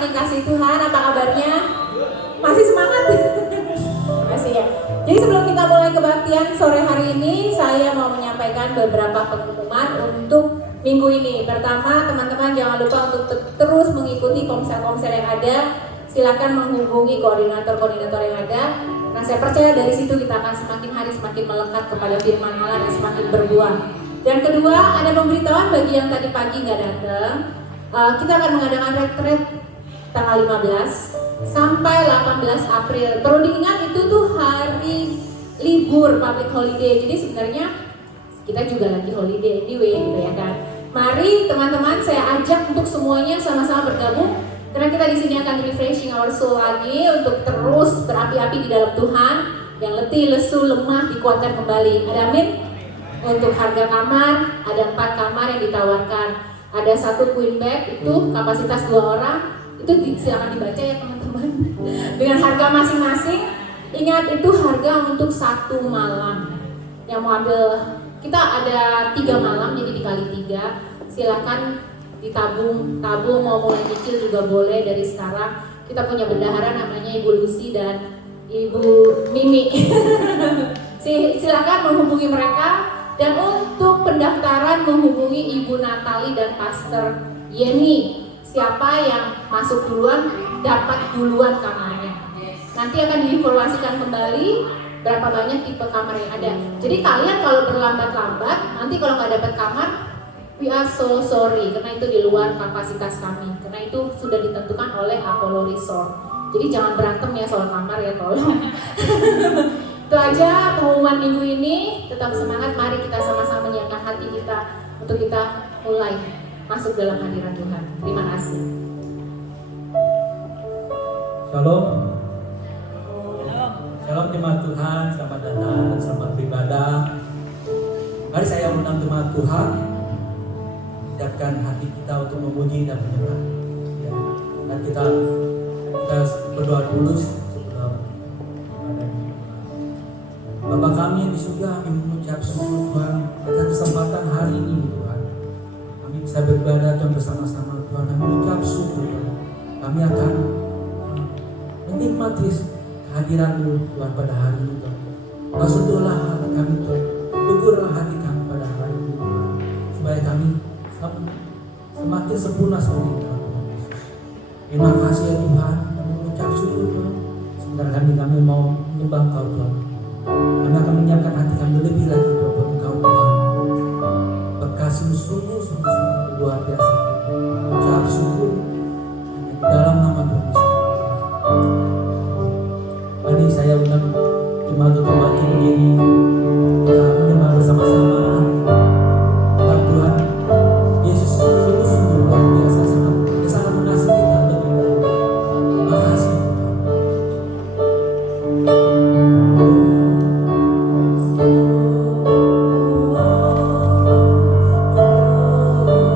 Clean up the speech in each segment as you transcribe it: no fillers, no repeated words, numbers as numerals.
teman-teman yang kasih Tuhan, apa kabarnya? Masih semangat? Masih ya. Jadi sebelum kita mulai kebaktian sore hari ini, saya mau menyampaikan beberapa pengumuman untuk minggu ini. Pertama, teman-teman jangan lupa untuk terus mengikuti komsel-komsel yang ada. Silakan menghubungi koordinator-koordinator yang ada. Karena saya percaya dari situ kita akan semakin hari semakin melekat kepada firman Allah dan semakin berbuah. Dan kedua, ada pemberitahuan bagi yang tadi pagi nggak datang. Kita akan mengadakan retreat tanggal 15 sampai 18 April. Perlu diingat itu tuh hari libur, public holiday. Jadi sebenarnya kita juga lagi holiday anyway gitu ya kan. Mari teman-teman saya ajak untuk semuanya sama-sama bergabung. Karena kita di sini akan refreshing our soul lagi untuk terus berapi-api di dalam Tuhan. Yang letih, lesu, lemah dikuatkan kembali. Ada amin? Untuk harga kamar, ada 4 kamar yang ditawarkan. Ada 1 queen bed, itu kapasitas 2 orang. Itu silakan dibaca ya teman-teman. Dengan harga masing-masing. Ingat itu harga untuk 1 malam. Yang mau ambil, kita ada 3 malam jadi dikali 3. Silakan ditabung, mau mulai kecil juga boleh dari sekarang. Kita punya bendahara namanya Ibu Lucy dan Ibu Mimi. Silakan menghubungi mereka. Dan untuk pendaftaran menghubungi Ibu Natali dan Pastor Yeni. Siapa yang masuk duluan dapat duluan kamarnya. Nanti akan diinformasikan kembali berapa banyak tipe kamar yang ada. Jadi kalian kalau berlambat-lambat, nanti kalau nggak dapat kamar, we are so sorry karena itu di luar kapasitas kami. Karena itu sudah ditentukan oleh Apollo Resort. Jadi jangan berantem ya soal kamar ya tolong. Itu aja pengumuman minggu ini. Tetap semangat, mari kita sama-sama menyiapkan hati kita untuk kita mulai masuk dalam hadirat Tuhan. Terima kasih. Shalom. Shalom jemaat Tuhan, selamat datang dan selamat beribadah. Mari saya undang jemaat Tuhan, siapkan hati kita untuk memuji dan menyembah. Ya. Dan kita berdoa dulu sebelum Bapa kami yang di surga, kami mengucap syukur Tuhan atas kesempatan hari ini Tuhan. Kami bisa beribadah dan bersama-sama Tuhan dan mengucap syukur Tuhan. Kami akan menikmati kehadiran-Mu Tuhan pada hari ini Tuhan. Masuklah hati kami Tuhan, tegurlah hati kami pada hari ini Tuhan, supaya kami semakin sempurna seperti Tuhan Yesus. Terima kasih ya Tuhan, kami mengucap syukur Tuhan. Sebentar kami mau menyembah Kau Tuhan. Kami akan menyiapkan hati kami lebih lagi Tuhan buat Engkau Tuhan. Berkasih-Mu sungguh luar biasa. Mengucap syukur di dalam nama Tuhan Yesus. Mari saya undang jemaat untuk bangkit berdiri. Kita menyembah bersama-sama. Tuhan Yesus sungguh luar biasa, sangat mengasihi kita lebih dahulu. Terima kasih Tuhan. Oh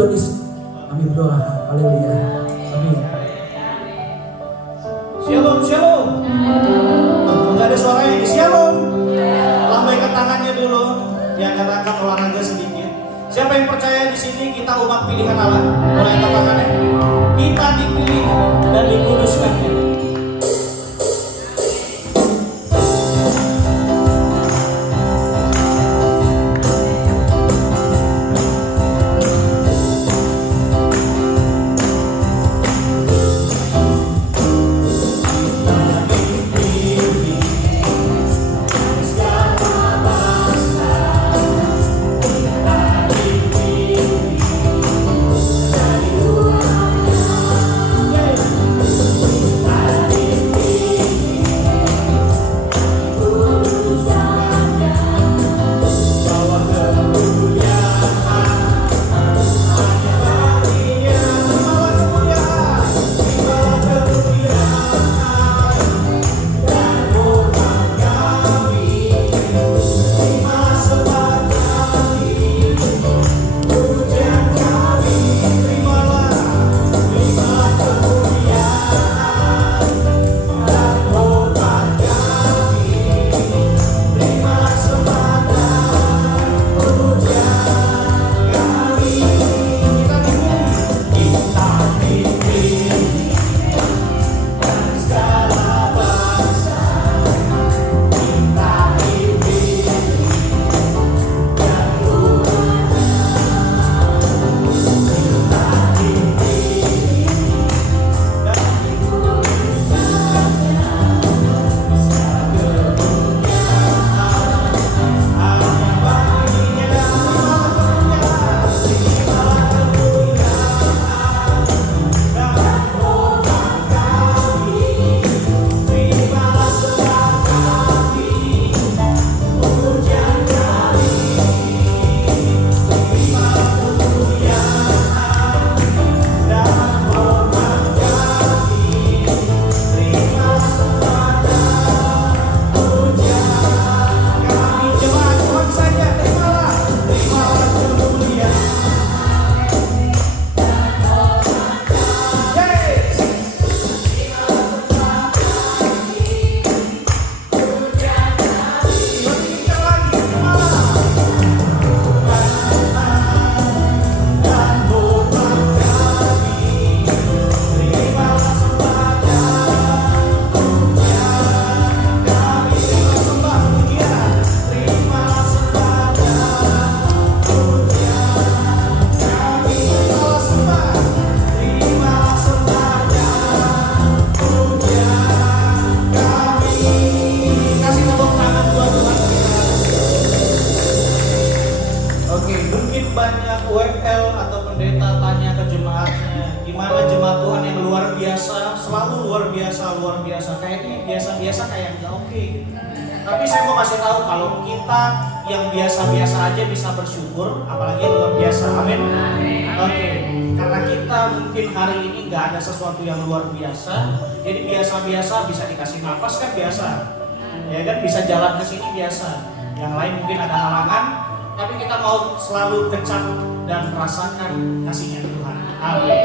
Tuhan Yesus kami berdoa. Haleluya. Amin. Shalom, shalom. Enggak ada suaranya di shalom. Lambaikan tangannya dulu. Yang katakan olahraga sedikit. Siapa yang percaya di sini kita umat pilihan Allah? Mulai angkat tangannya. Kita dipilih dan dikuduskan. luar biasa. Kayaknya biasa-biasa kayak nggak oke. Tapi saya mau kasih tahu kalau kita yang biasa-biasa aja bisa bersyukur, apalagi luar biasa. Amin. Oke. Karena kita mungkin hari ini nggak ada sesuatu yang luar biasa, jadi biasa-biasa bisa dikasih nafas kan biasa, ya kan, bisa jalan ke sini biasa. Yang lain mungkin ada halangan, tapi kita mau selalu kecap dan rasakan kasihnya Tuhan. Amin.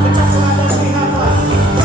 Kecap selada lihatlah.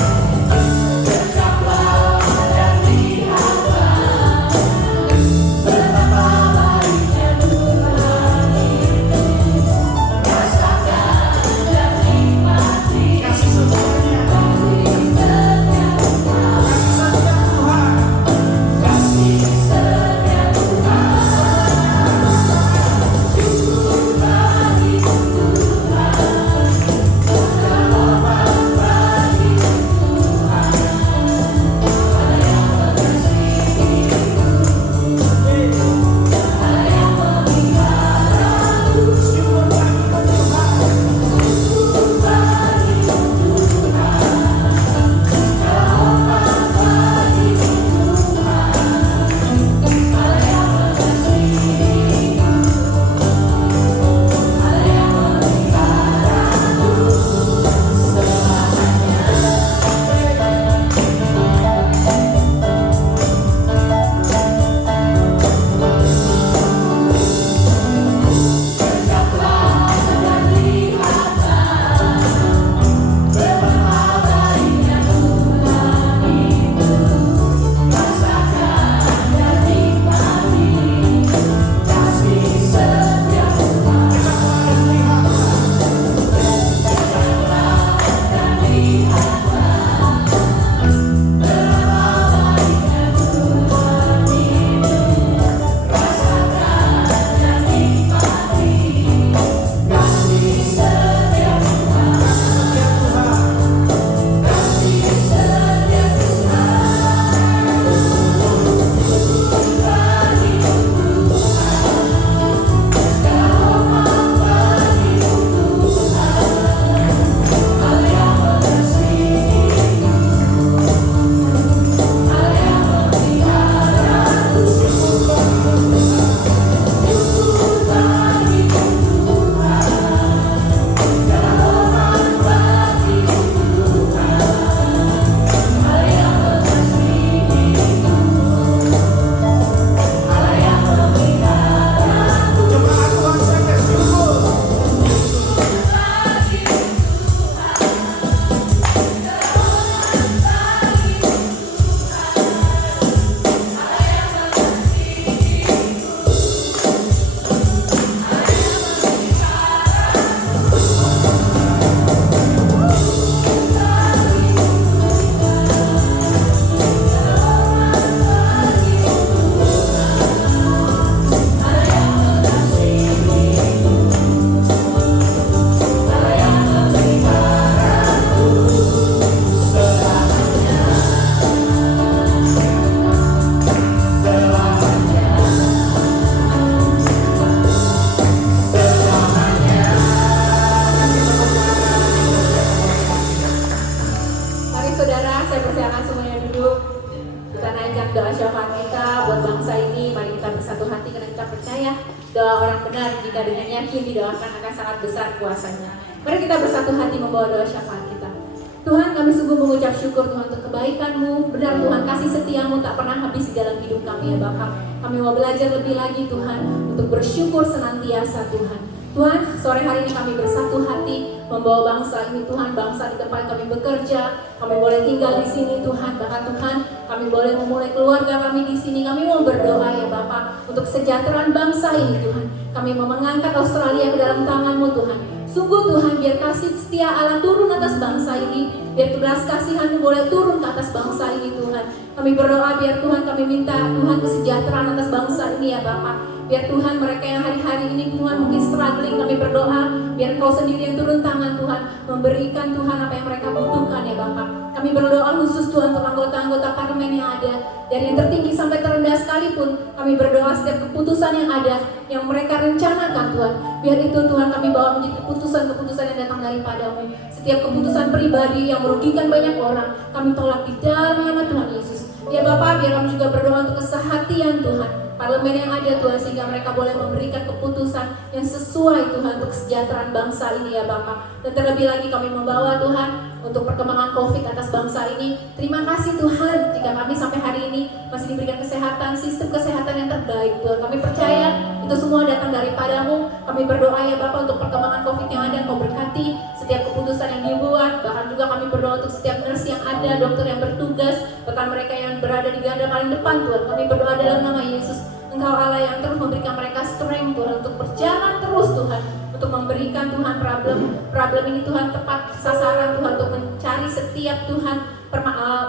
yakin didoakan akan sangat besar kuasanya. Mari kita bersatu hati membawa doa syafaat kita. Tuhan, kami sungguh mengucap syukur Tuhan untuk kebaikan-Mu. Benar Tuhan, kasih setia-Mu tak pernah habis di dalam hidup kami ya Bapa. Kami mau belajar lebih lagi Tuhan untuk bersyukur senantiasa Tuhan. Tuhan, sore hari ini kami bersatu hati membawa bangsa ini Tuhan, bangsa di tempat kami bekerja, kami boleh tinggal di sini Tuhan, bahkan Tuhan kami boleh memulai keluarga kami di sini. Kami mau berdoa ya Bapa untuk kesejahteraan bangsa ini Tuhan. Kami mau mengangkat Australia ke dalam tangan-Mu Tuhan. Sungguh Tuhan, biar kasih setia Allah turun atas bangsa ini, biar belas kasihan-Mu boleh turun ke atas bangsa ini Tuhan. Kami berdoa biar Tuhan, kami minta Tuhan kesejahteraan atas bangsa ini ya Bapa. Biar Tuhan mereka yang hari-hari ini Tuhan mungkin struggling, kami berdoa biar Engkau sendiri yang turun tangan Tuhan, memberikan Tuhan apa yang mereka butuhkan ya Bapak. Kami berdoa khusus Tuhan untuk anggota-anggota parlemen yang ada, dari yang tertinggi sampai terendah sekalipun. Kami berdoa setiap keputusan yang ada, yang mereka rencanakan Tuhan, biar itu Tuhan kami bawa menjadi keputusan-keputusan yang datang daripada-Mu. Setiap keputusan pribadi yang merugikan banyak orang, kami tolak di dalam nama Tuhan Yesus. Ya Bapak, biar kami juga berdoa untuk kesehatian Tuhan, parlemen yang ada Tuhan, sehingga mereka boleh memberikan keputusan yang sesuai Tuhan untuk kesejahteraan bangsa ini ya Bapak. Dan terlebih lagi kami membawa Tuhan untuk perkembangan COVID atas bangsa ini. Terima kasih Tuhan jika kami sampai hari ini masih diberikan kesehatan, sistem kesehatan yang terbaik Tuhan. Kami percaya itu semua datang daripada-Mu. Kami berdoa ya Bapak untuk perkembangan COVID yang ada, Kau berkati setiap keputusan yang dibuat. Bahkan juga kami berdoa untuk setiap nurse yang ada, dokter yang bertugas, bahkan mereka yang berada di garda paling depan Tuhan. Kami berdoa dalam nama Yesus. Engkau Allah yang terus memberikan mereka strength Tuhan untuk berjalan terus Tuhan, untuk memberikan Tuhan problem ini Tuhan tepat sasaran Tuhan, untuk mencari setiap Tuhan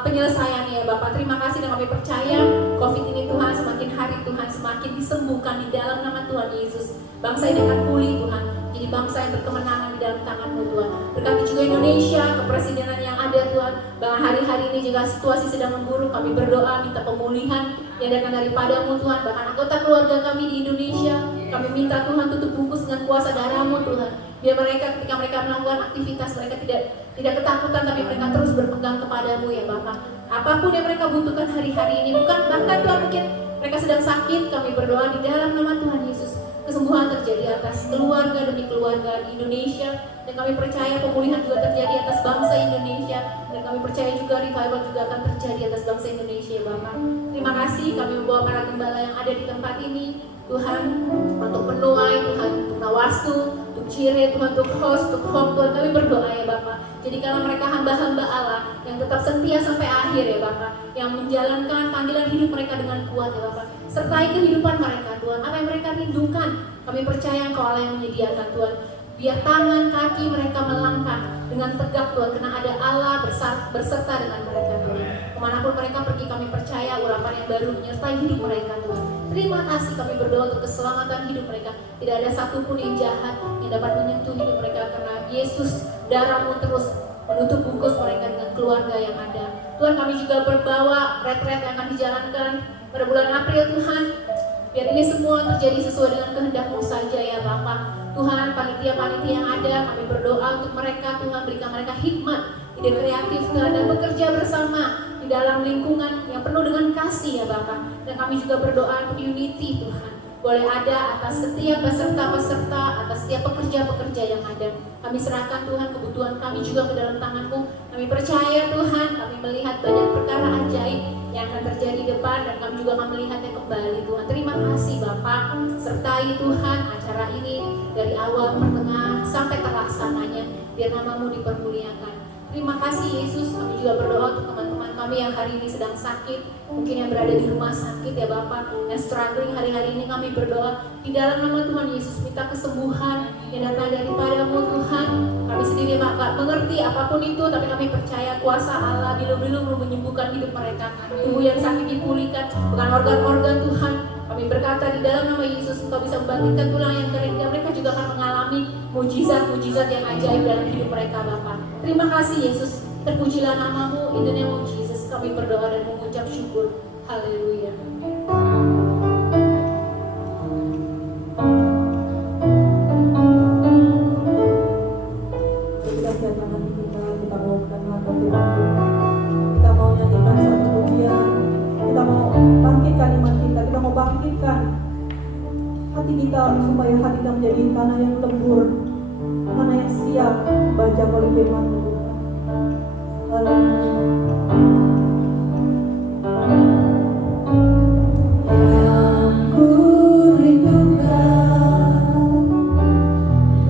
penyelesaiannya ya Bapak. Terima kasih dan kami percaya COVID ini Tuhan semakin hari Tuhan semakin disembuhkan di dalam nama Tuhan Yesus. Bangsa ini akan pulih Tuhan, jadi bangsa yang berkemenangan di dalam tangan-Mu Tuhan. Berkati juga Indonesia, kepresidenan yang ada Tuhan. Bahkan hari-hari ini jika situasi sedang memburuk, kami berdoa minta pemulihan yang datang daripada-Mu Tuhan. Bahkan anggota keluarga kami di Indonesia, kami minta Tuhan tutup bungkus dengan kuasa darah-Mu Tuhan. Biar mereka ketika mereka melakukan aktivitas, mereka tidak ketakutan, tapi mereka terus berpegang kepada-Mu ya Bapak. Apapun yang mereka butuhkan hari-hari ini, bukan bahkan Tuhan mungkin mereka sedang sakit, kami berdoa di dalam nama Tuhan Yesus. Kesembuhan terjadi atas keluarga demi keluarga di Indonesia, dan kami percaya pemulihan juga terjadi atas bangsa Indonesia, dan kami percaya juga revival juga akan terjadi atas bangsa Indonesia Bapak. Terima kasih kami membawa para gembala yang ada di tempat ini Tuhan, untuk penuai Tuhan, untuk Nawastu, untuk Cire Tuhan, untuk host, untuk home Tuhan. Kami berdoa ya Bapak, jadikanlah mereka hamba-hamba Allah yang tetap setia sampai akhir ya Bapak, yang menjalankan panggilan hidup mereka dengan kuat ya Bapak. Sertai kehidupan mereka Tuhan, apa yang mereka rindukan. Kami percaya Engkau Allah yang menyediakan Tuhan. Biar tangan kaki mereka melangkah dengan tegak Tuhan, karena ada Allah berserta dengan mereka Tuhan. Kemanapun mereka pergi, kami percaya urapan yang baru menyertai hidup mereka Tuhan. Terima kasih, kami berdoa untuk keselamatan hidup mereka. Tidak ada satupun yang jahat yang dapat menyentuh hidup mereka, karena Yesus, darah-Mu terus menutup bungkus mereka dengan keluarga yang ada. Tuhan, kami juga berbawa retret yang akan dijalankan pada bulan April Tuhan. Biar ini semua terjadi sesuai dengan kehendak-Mu saja ya Bapak. Tuhan, panitia-panitia yang ada, kami berdoa untuk mereka Tuhan, berikan mereka hikmat, ide kreatif Tuhan, dan bekerja bersama di dalam lingkungan yang penuh dengan kasih ya Bapak. Dan kami juga berdoa untuk unity Tuhan, boleh ada atas setiap peserta-peserta, atas setiap pekerja-pekerja yang ada. Kami serahkan Tuhan kebutuhan kami juga ke dalam tangan-Mu. Kami percaya Tuhan, kami melihat banyak perkara ajaib yang akan terjadi di depan, dan kami juga akan melihatnya kembali Tuhan. Terima kasih Bapak, sertai Tuhan acara ini dari awal, pertengahan, sampai terlaksananya, biar nama-Mu dipermuliakan. Terima kasih Yesus. Kami juga berdoa untuk teman-teman kami yang hari ini sedang sakit, mungkin yang berada di rumah sakit ya Bapak, yang struggling hari-hari ini. Kami berdoa di dalam nama Tuhan Yesus, minta kesembuhan yang datang daripada-Mu Tuhan. Kami sendiri gak mengerti apapun itu, tapi kami percaya kuasa Allah bilu-bilu menyembuhkan hidup mereka. Tubuh yang sakit dipulihkan, bukan organ-organ Tuhan. Kami berkata di dalam nama Yesus, Engkau bisa membangkitkan tulang yang kering, dan mereka juga akan mengalami mujizat-mujizat yang ajaib dalam hidup mereka Bapak. Terima kasih Yesus, terpujilah nama-Mu. In the name of Jesus kami berdoa dan mengucap syukur. Haleluya. Kita mau kenal kita mau nyanyikan suatu pujian, kita mau bangkitkan iman kita mau bangkitkan hati kita supaya hati kita menjadi tanah yang lembur, anak-anak yang siap baca oleh firman Tuhan. Haleluya. Yang ku rindukan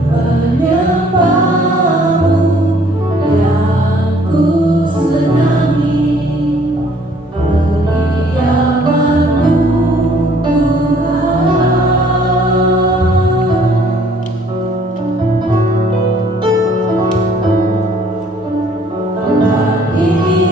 menyembahmu, yang ku senangi kediaman-Mu Tuhan. Tuhan ini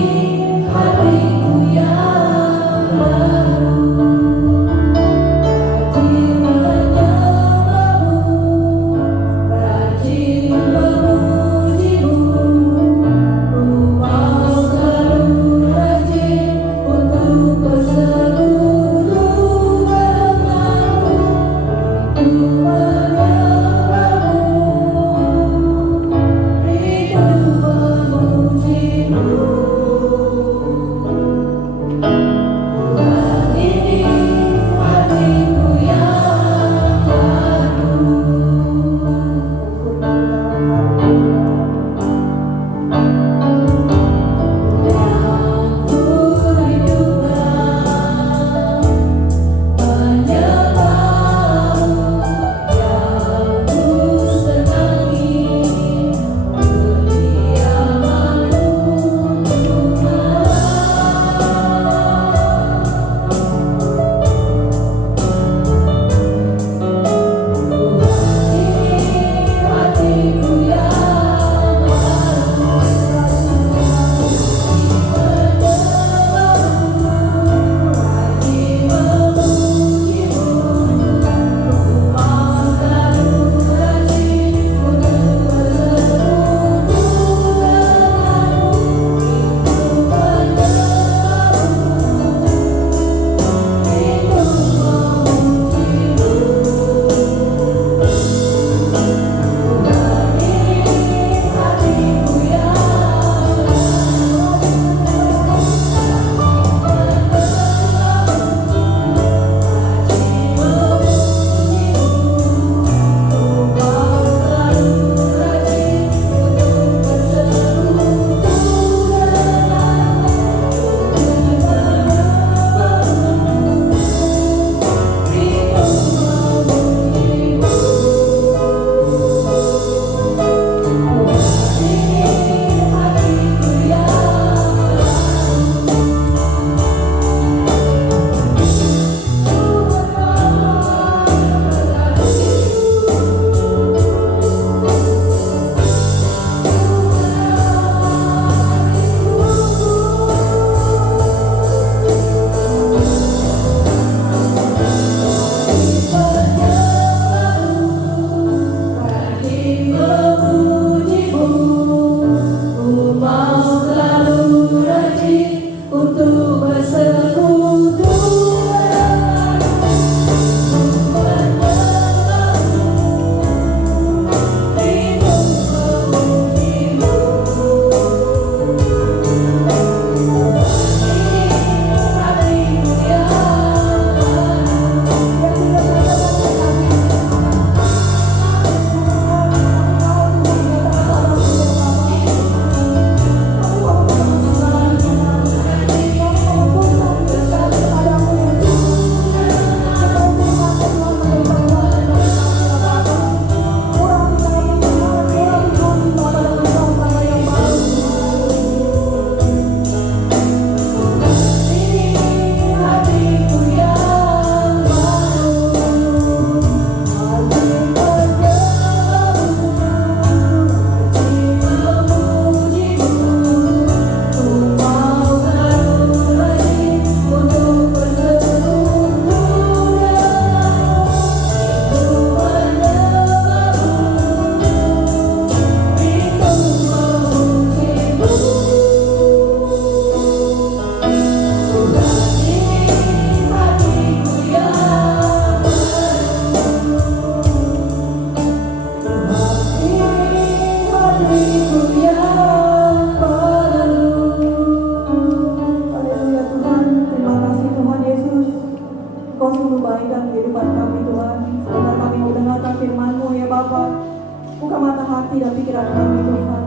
Buka mata hati dan pikiran kami Tuhan.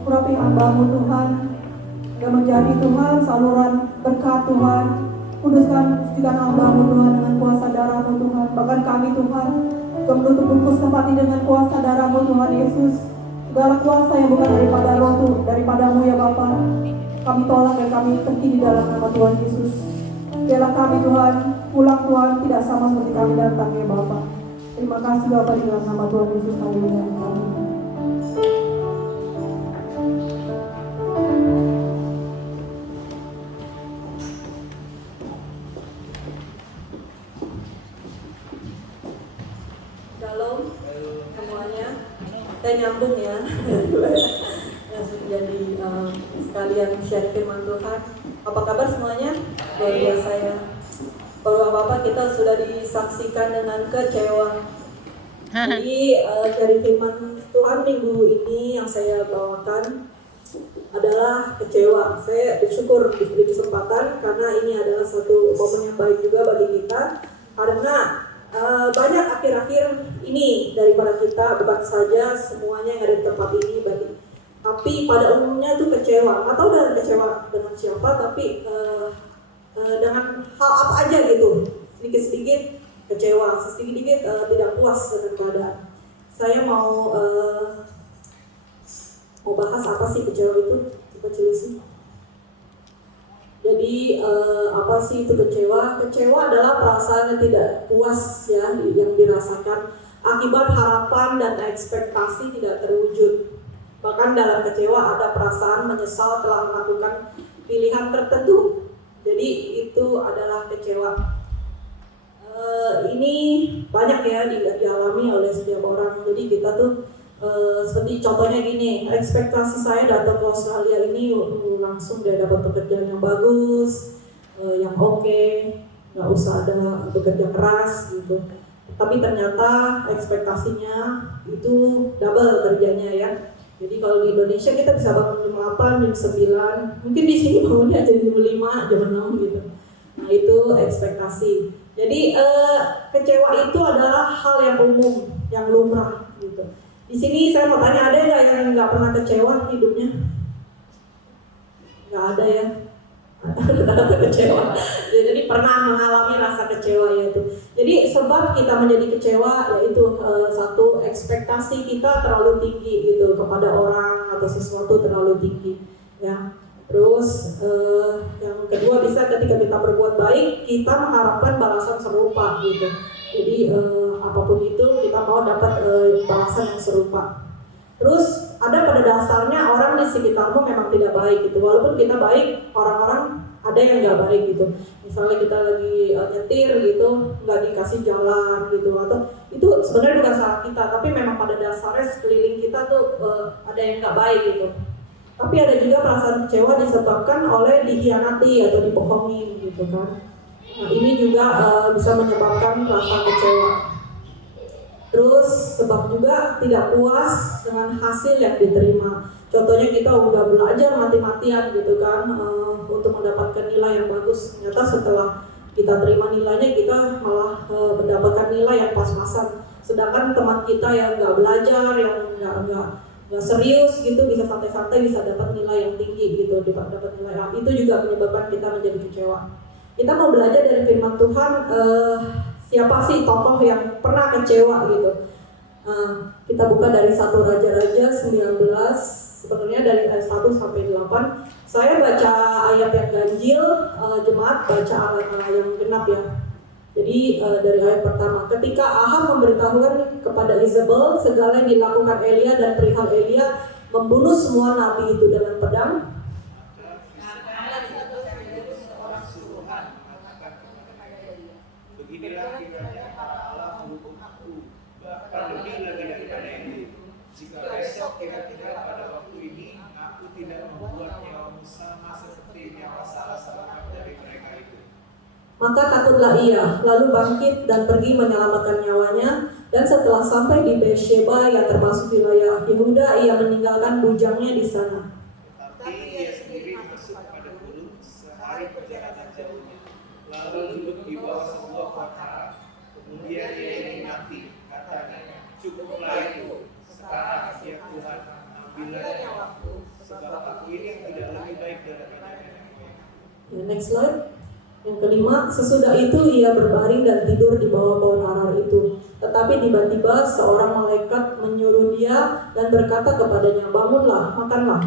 Urapi hamba-Mu Tuhan, yang menjadi Tuhan saluran berkat Tuhan. Kuduskan sucikan hamba-Mu Tuhan dengan kuasa darah-Mu Tuhan. Bahkan kami Tuhan juga menutup bungkus tempat ini dengan kuasa darah-Mu Tuhan Yesus. Segala kuasa yang bukan daripada Roh Tuhan, daripadamu ya Bapa, kami tolak dan kami pergi di dalam nama Tuhan Yesus. Biarlah kami Tuhan, pulang Tuhan tidak sama seperti kami datang ya Bapa. Terima kasih Bapa di dalam nama Tuhan Yesus. Haleluya. Amin. Shalom semuanya. Saya nyambung ya. Jadi sekalian share firman Tuhan. Apa kabar semuanya? Luar biasa ya. Bapak-bapak kita sudah disaksikan dengan kecewa. Jadi dari firman Tuhan minggu ini yang saya bawakan adalah kecewa. Saya bersyukur diberi kesempatan karena ini adalah satu momen yang baik juga bagi kita. Karena banyak akhir-akhir ini daripada kita, bukan saja semuanya yang ada di tempat ini, tapi pada umumnya tuh kecewa. Atau dengan kecewa dengan siapa, tapi dengan hal apa aja gitu, sedikit-sedikit kecewa, sedikit-sedikit tidak puas dengan keadaan. Saya mau bahas apa sih kecewa itu? Coba jelasin. Jadi apa sih itu kecewa? Kecewa adalah perasaan yang tidak puas ya, yang dirasakan akibat harapan dan ekspektasi tidak terwujud. Bahkan dalam kecewa ada perasaan menyesal telah melakukan pilihan tertentu. Jadi itu adalah kecewa. Ini banyak ya dialami oleh setiap orang. Jadi kita tuh seperti contohnya gini, ekspektasi saya datang ke Australia ini langsung dia dapat pekerjaan yang bagus, yang oke, nggak usah ada bekerja keras gitu. Tapi ternyata ekspektasinya itu double kerjanya ya. Jadi kalau di Indonesia kita bisa bangun jam 8, jam 9, mungkin di sini bangunnya jam 5, jam 6 gitu. Nah itu ekspektasi. Jadi kecewa itu adalah hal yang umum, yang lumrah gitu. Di sini saya mau tanya, ada nggak yang nggak pernah kecewa hidupnya? Nggak ada ya. Rata-rata kecewa. Jadi pernah mengalami rasa kecewa yaitu. Jadi sebab kita menjadi kecewa yaitu satu, ekspektasi kita terlalu tinggi gitu kepada orang atau sesuatu terlalu tinggi ya. Terus yang kedua bisa ketika kita berbuat baik kita mengharapkan balasan serupa gitu. Jadi apapun itu kita mau dapat balasan yang serupa. Terus ada pada dasarnya orang di sekitarmu memang tidak baik gitu. Walaupun kita baik, orang-orang ada yang nggak baik gitu. Misalnya kita lagi nyetir gitu, nggak dikasih jalan gitu, atau itu sebenarnya bukan salah kita, tapi memang pada dasarnya sekeliling kita tuh ada yang nggak baik gitu. Tapi ada juga perasaan kecewa disebabkan oleh dikhianati atau dibohongin gitu kan. Nah ini juga bisa menyebabkan perasaan kecewa. Terus sebab juga tidak puas dengan hasil yang diterima. Contohnya kita udah belajar mati-matian gitu kan untuk mendapatkan nilai yang bagus. Ternyata setelah kita terima nilainya kita malah mendapatkan nilai yang pas-pasan. Sedangkan teman kita yang nggak belajar, yang nggak serius gitu bisa santai-santai bisa dapat nilai yang tinggi gitu, dapat nilai A. Itu juga menyebabkan kita menjadi kecewa. Kita mau belajar dari firman Tuhan. Siapa sih tokoh yang pernah kecewa gitu? Kita buka dari 1 Raja-Raja 19, sebenarnya dari ayat 1 sampai 8. Saya baca ayat yang ganjil, jemaat baca ayat yang genap ya. Jadi dari ayat pertama, ketika Ahab memberitahukan kepada Izebel segala yang dilakukan Elia dan perihal Elia membunuh semua nabi itu dengan pedang, beginilah kiranya Allah menghukum aku, bahkan lebih lagi daripada ini. Jika besok kira-kira pada waktu ini aku tidak membuat nyawamu sama seperti nyawa salah seorang dari mereka itu. maka takutlah ia, lalu bangkit dan pergi menyelamatkan nyawanya. Dan setelah sampai di Beersheba yang termasuk wilayah Yehuda, ia meninggalkan bujangnya di sana. Tetapi ia sendiri masuk pada gunung sehari perjalanan jauhnya, lalu duduk di bawah sebuah pohon ara. Kemudian ia ingin mati, katanya, cukuplah itu, sekarang ya Tuhan, ambillah nyawaku, sebab aku ini yang tidak lebih baik daripada nenek moyang. Ya, next slide. Yang kelima, sesudah itu ia berbaring dan tidur di bawah pohon arar itu. Tetapi tiba-tiba seorang malaikat menyuruh dia dan berkata kepadanya, bangunlah, makanlah.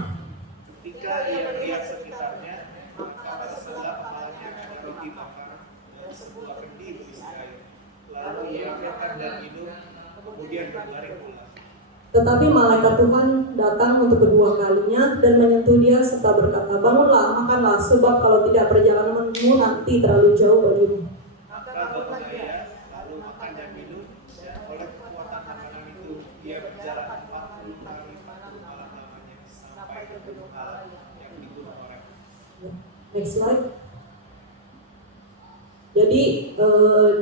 Ketika ia melihat sekitarnya, maka terselah kepalanya ada roti bakar dan sebuah kendi berisi air. Lalu ia makan dan minum, kemudian berbaring pula. Tetapi malaikat Tuhan datang untuk kedua kalinya dan menyentuh dia serta berkata, bangunlah, makanlah, sebab kalau tidak perjalananmu nanti terlalu jauh bagimu. Maka bangunlah ia, lalu makan dan minum, dan oleh kekuatan makanan itu, ia berjalan 40 hari 40 malam lamanya sampai ke gunung Allah yang di gunung Horeb. Next slide. Jadi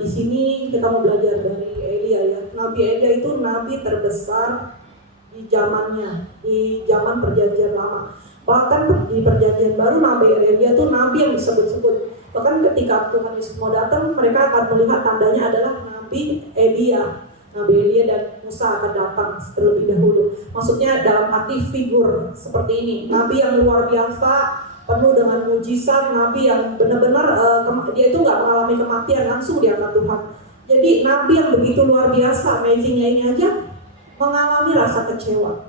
di sini kita mau belajar dari Elia ya. Nabi Elia itu nabi terbesar di zamannya, di zaman perjanjian lama. Bahkan di perjanjian baru Nabi Elia itu nabi yang disebut-sebut. Bahkan ketika Tuhan Yesus mau datang, mereka akan melihat tandanya adalah Nabi Elia. Nabi Elia dan Musa akan datang terlebih dahulu. Maksudnya dalam arti figur seperti ini. Nabi yang luar biasa, penuh dengan mujizat, nabi yang benar-benar dia itu nggak mengalami kematian, langsung diangkat Tuhan. Jadi nabi yang begitu luar biasa, amazingnya ini aja mengalami rasa kecewa.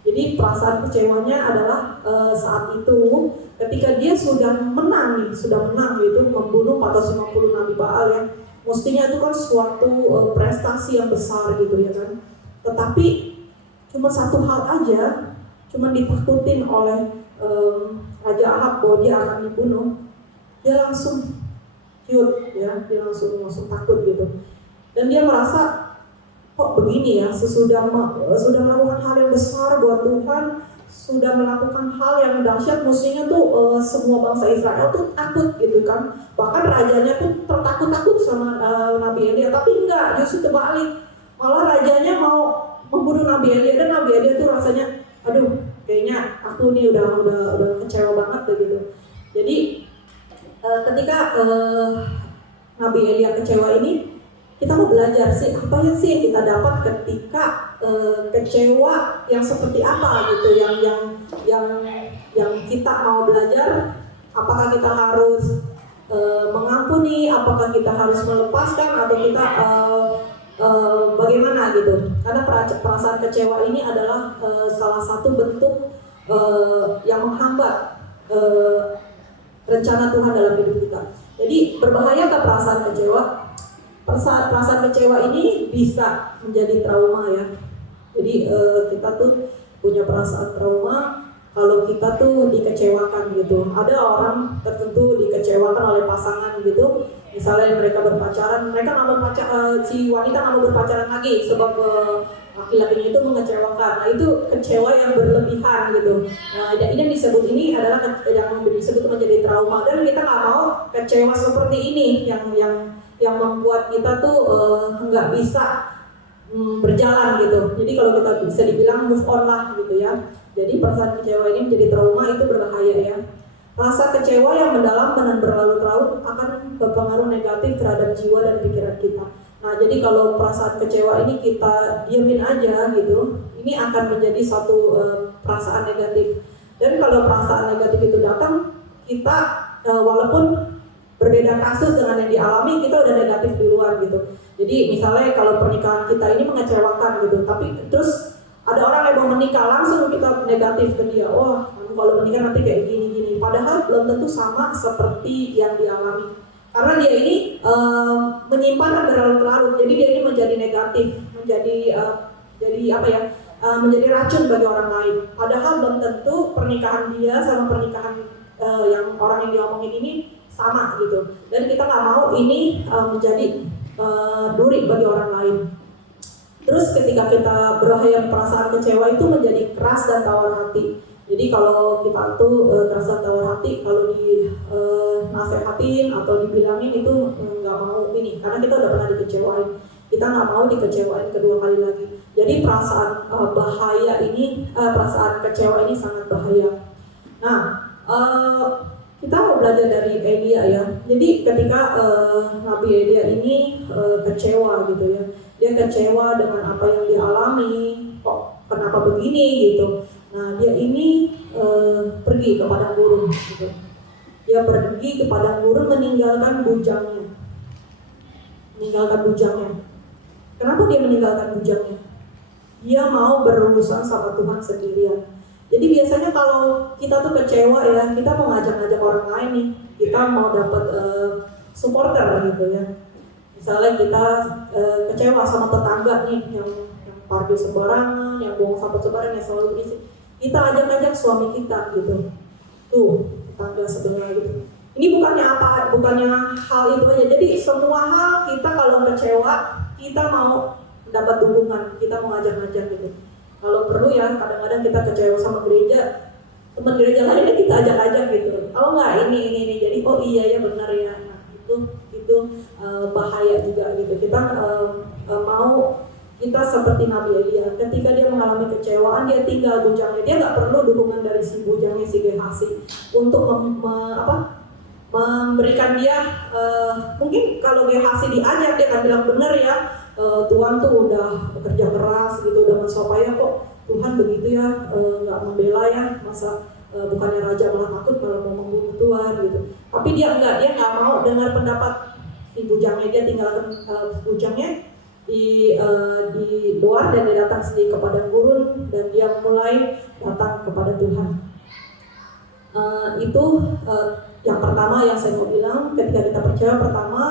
Jadi perasaan kecewanya adalah saat itu ketika dia sudah menang gitu, membunuh 450 nabi Baal ya. Mestinya itu kan suatu prestasi yang besar gitu ya kan. Tetapi cuma satu hal aja, cuma ditakutin oleh Raja Ahab bahwa dia akan dibunuh, dia langsung cute ya, dia langsung takut gitu. Dan dia merasa kok begini ya, sudah melakukan hal yang besar buat Tuhan, sudah melakukan hal yang dahsyat, mestinya tuh semua bangsa Israel tuh takut gitu kan. Bahkan rajanya tuh tertakut-takut sama Nabi Elia, tapi enggak, justru terbalik. Malah rajanya mau membunuh Nabi Elia, dan Nabi Elia tuh rasanya, aduh, kayaknya aku nih udah kecewa banget deh gitu. Jadi ketika Nabi Elia kecewa ini, kita mau belajar sih apa ya sih yang kita dapat ketika kecewa yang seperti apa gitu, yang kita mau belajar. Apakah kita harus mengampuni, apakah kita harus melepaskan, atau kita bagaimana gitu. Karena perasaan kecewa ini adalah salah satu bentuk yang menghambat rencana Tuhan dalam hidup kita. Jadi berbahaya ke perasaan kecewa. Perasaan kecewa ini bisa menjadi trauma ya. Jadi kita tuh punya perasaan trauma kalau kita tuh dikecewakan gitu. Ada orang tertentu dikecewakan oleh pasangan gitu. Misalnya mereka berpacaran, mereka nggak mau si wanita nggak mau berpacaran lagi sebab laki-lakinya itu mengecewakan. Nah itu kecewa yang berlebihan gitu. Nah yang disebut ini adalah yang disebut menjadi trauma, dan kita nggak mau kecewa seperti ini yang membuat kita tuh nggak bisa berjalan gitu. Jadi kalau kita bisa dibilang move on lah gitu ya. Jadi perasaan kecewa ini menjadi trauma, itu berbahaya ya. Rasa kecewa yang mendalam dan berlarut-larut akan berpengaruh negatif terhadap jiwa dan pikiran kita. Nah, jadi kalau perasaan kecewa ini kita diamin aja gitu, ini akan menjadi satu perasaan negatif. Dan kalau perasaan negatif itu datang, kita walaupun berbeda kasus dengan yang dialami, kita udah negatif di luar gitu. Jadi misalnya kalau pernikahan kita ini mengecewakan gitu, tapi terus ada orang yang mau menikah, langsung kita negatif ke dia. Wah, kalau menikah nanti kayak gini-gini. Padahal belum tentu sama seperti yang dialami. Karena dia ini menyimpan berlarut-larut. Jadi dia ini menjadi negatif, menjadi racun bagi orang lain. Padahal belum tentu pernikahan dia sama pernikahan yang orang yang diomongin ini sama gitu. Dan kita nggak mau ini menjadi duri bagi orang lain. Terus ketika kita berhayam perasaan kecewa itu menjadi keras dan tawar hati. Jadi kalau kita tuh keras dan tawar hati, kalau nasehatin atau dibilangin itu nggak mau ini, karena kita udah pernah dikecewain. Kita nggak mau dikecewain kedua kali lagi. Jadi perasaan perasaan kecewa ini sangat bahaya. Nah, kita mau belajar dari Elia ya. Jadi ketika Nabi Elia ini kecewa gitu ya, dia kecewa dengan apa yang dialami. Kok kenapa begini gitu. Nah dia ini pergi ke padang gurun gitu. Dia pergi ke padang gurun meninggalkan bujangnya. Kenapa dia meninggalkan bujangnya? Dia mau berurusan sama Tuhan sendirian. Jadi biasanya kalau kita tuh kecewa ya, kita mau ngajak-ngajak orang lain nih, kita mau dapat supporter gitu ya. Misalnya kita kecewa sama tetangga nih yang parkir sembarangan, yang buang sampah sembarangan, yang selalu berisik. Kita ajak-ajak suami kita gitu. Tuh, tetangga sebelah gitu. Ini bukannya hal itu aja. Jadi semua hal kita kalau kecewa, kita mau dapat dukungan, kita mau ngajak-ngajak gitu. Kalau perlu ya, kadang-kadang kita kecewa sama gereja, teman gereja lainnya kita ajak-ajak gitu. Oh enggak, ini. Jadi oh iya ya benar ya. Nah, itu bahaya juga gitu. Kita mau kita seperti Nabi Elia, ketika dia mengalami kecewaan, dia tinggal bujangnya. Dia nggak perlu dukungan dari si bujangnya, si Gehazi untuk memberikan dia. Mungkin kalau Gehazi diajak, dia akan bilang benar ya, Tuhan tuh udah bekerja keras gitu, udah supaya kok Tuhan begitu ya, nggak membela ya, masa bukannya raja malah takut malah mau membunuh Tuhan gitu. Tapi dia nggak mau dengar pendapat si bujangnya. Dia tinggalkan bujangnya di luar dan dia datang sendiri ke padang gurun dan dia mulai datang kepada Tuhan. Itu yang pertama yang saya mau bilang, ketika kita percaya, pertama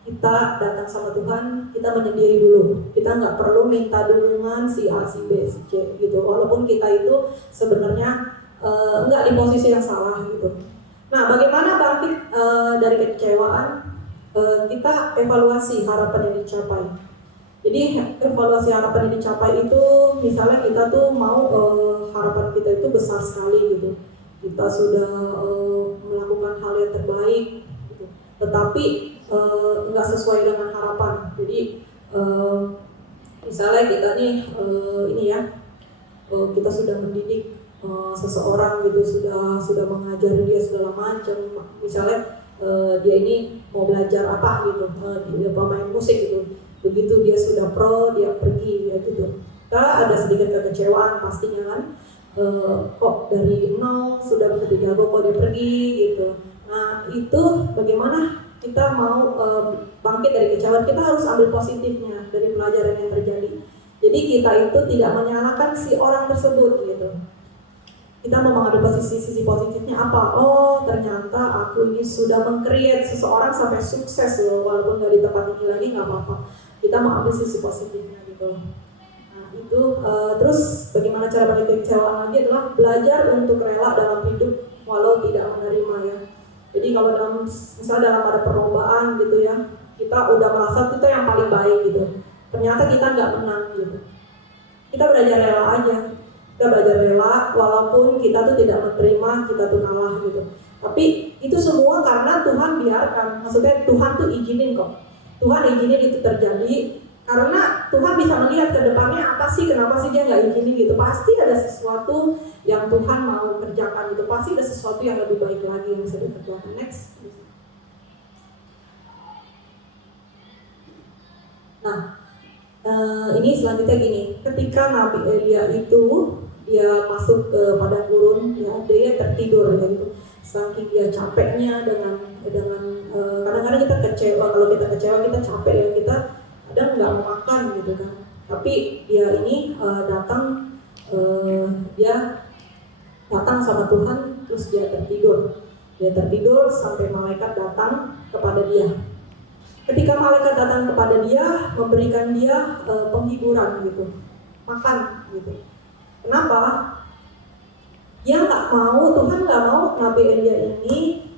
kita datang sama Tuhan, kita menyendiri dulu. Kita nggak perlu minta dukungan si A, si B, si C gitu. Walaupun kita itu sebenarnya nggak di posisi yang salah gitu. Nah, bagaimana bangkit dari kekecewaan? Kita evaluasi harapan yang dicapai. Jadi evaluasi harapan yang dicapai itu, misalnya kita tuh mau harapan kita itu besar sekali gitu. Kita sudah melakukan hal yang terbaik gitu. Tetapi nggak sesuai dengan harapan. Jadi misalnya kita nih kita sudah mendidik seseorang gitu, sudah mengajari dia segala macam. Misalnya dia ini mau belajar apa gitu, dia pemain musik gitu. Begitu dia sudah pro, dia pergi ya gitu. Kita ada sedikit kekecewaan pastinya kan. Kok dari nol sudah menjadi jago, kok dia pergi gitu. Nah itu bagaimana kita mau bangkit dari kecewaan? Kita harus ambil positifnya dari pelajaran yang terjadi. Jadi kita itu tidak menyalahkan si orang tersebut gitu. Kita mau mengambil sisi positifnya apa? Oh ternyata aku ini sudah meng-create seseorang sampai sukses loh, walaupun nggak di tempat ini lagi nggak apa-apa. Kita mau ambil sisi positifnya gitu. Nah itu terus bagaimana cara bangkit dari kecewaan lagi adalah belajar untuk rela dalam hidup walau tidak menerima ya. Jadi kalau misalnya dalam ada perlombaan gitu ya, kita udah merasa kita yang paling baik gitu. Ternyata kita nggak menang gitu. Kita belajar rela aja. Kita belajar rela walaupun kita tuh tidak menerima, kita tuh kalah gitu. Tapi itu semua karena Tuhan biarkan. Maksudnya Tuhan tuh izinin kok. Tuhan izinin itu terjadi karena Tuhan bisa melihat ke depannya apa sih, kenapa sih dia nggak izinin gitu. Pasti ada sesuatu yang Tuhan mau kerjakan gitu. Pasti ada sesuatu yang lebih baik lagi yang bisa dikerjakan. Next. Nah, ini selanjutnya gini. Ketika Nabi Elia itu dia masuk ke padang gurun, ya dia tertidur ya gitu. Saking dia capeknya dengan kadang-kadang kita kecewa. Kalau kita kecewa kita capek ya, kita kadang nggak mau makan gitu kan. Tapi dia ini dia datang sama Tuhan, terus dia tertidur sampai malaikat datang kepada dia. Ketika malaikat datang kepada dia, memberikan dia penghiburan gitu, makan gitu. Kenapa? Dia Tuhan nggak mau Nabi Elia ini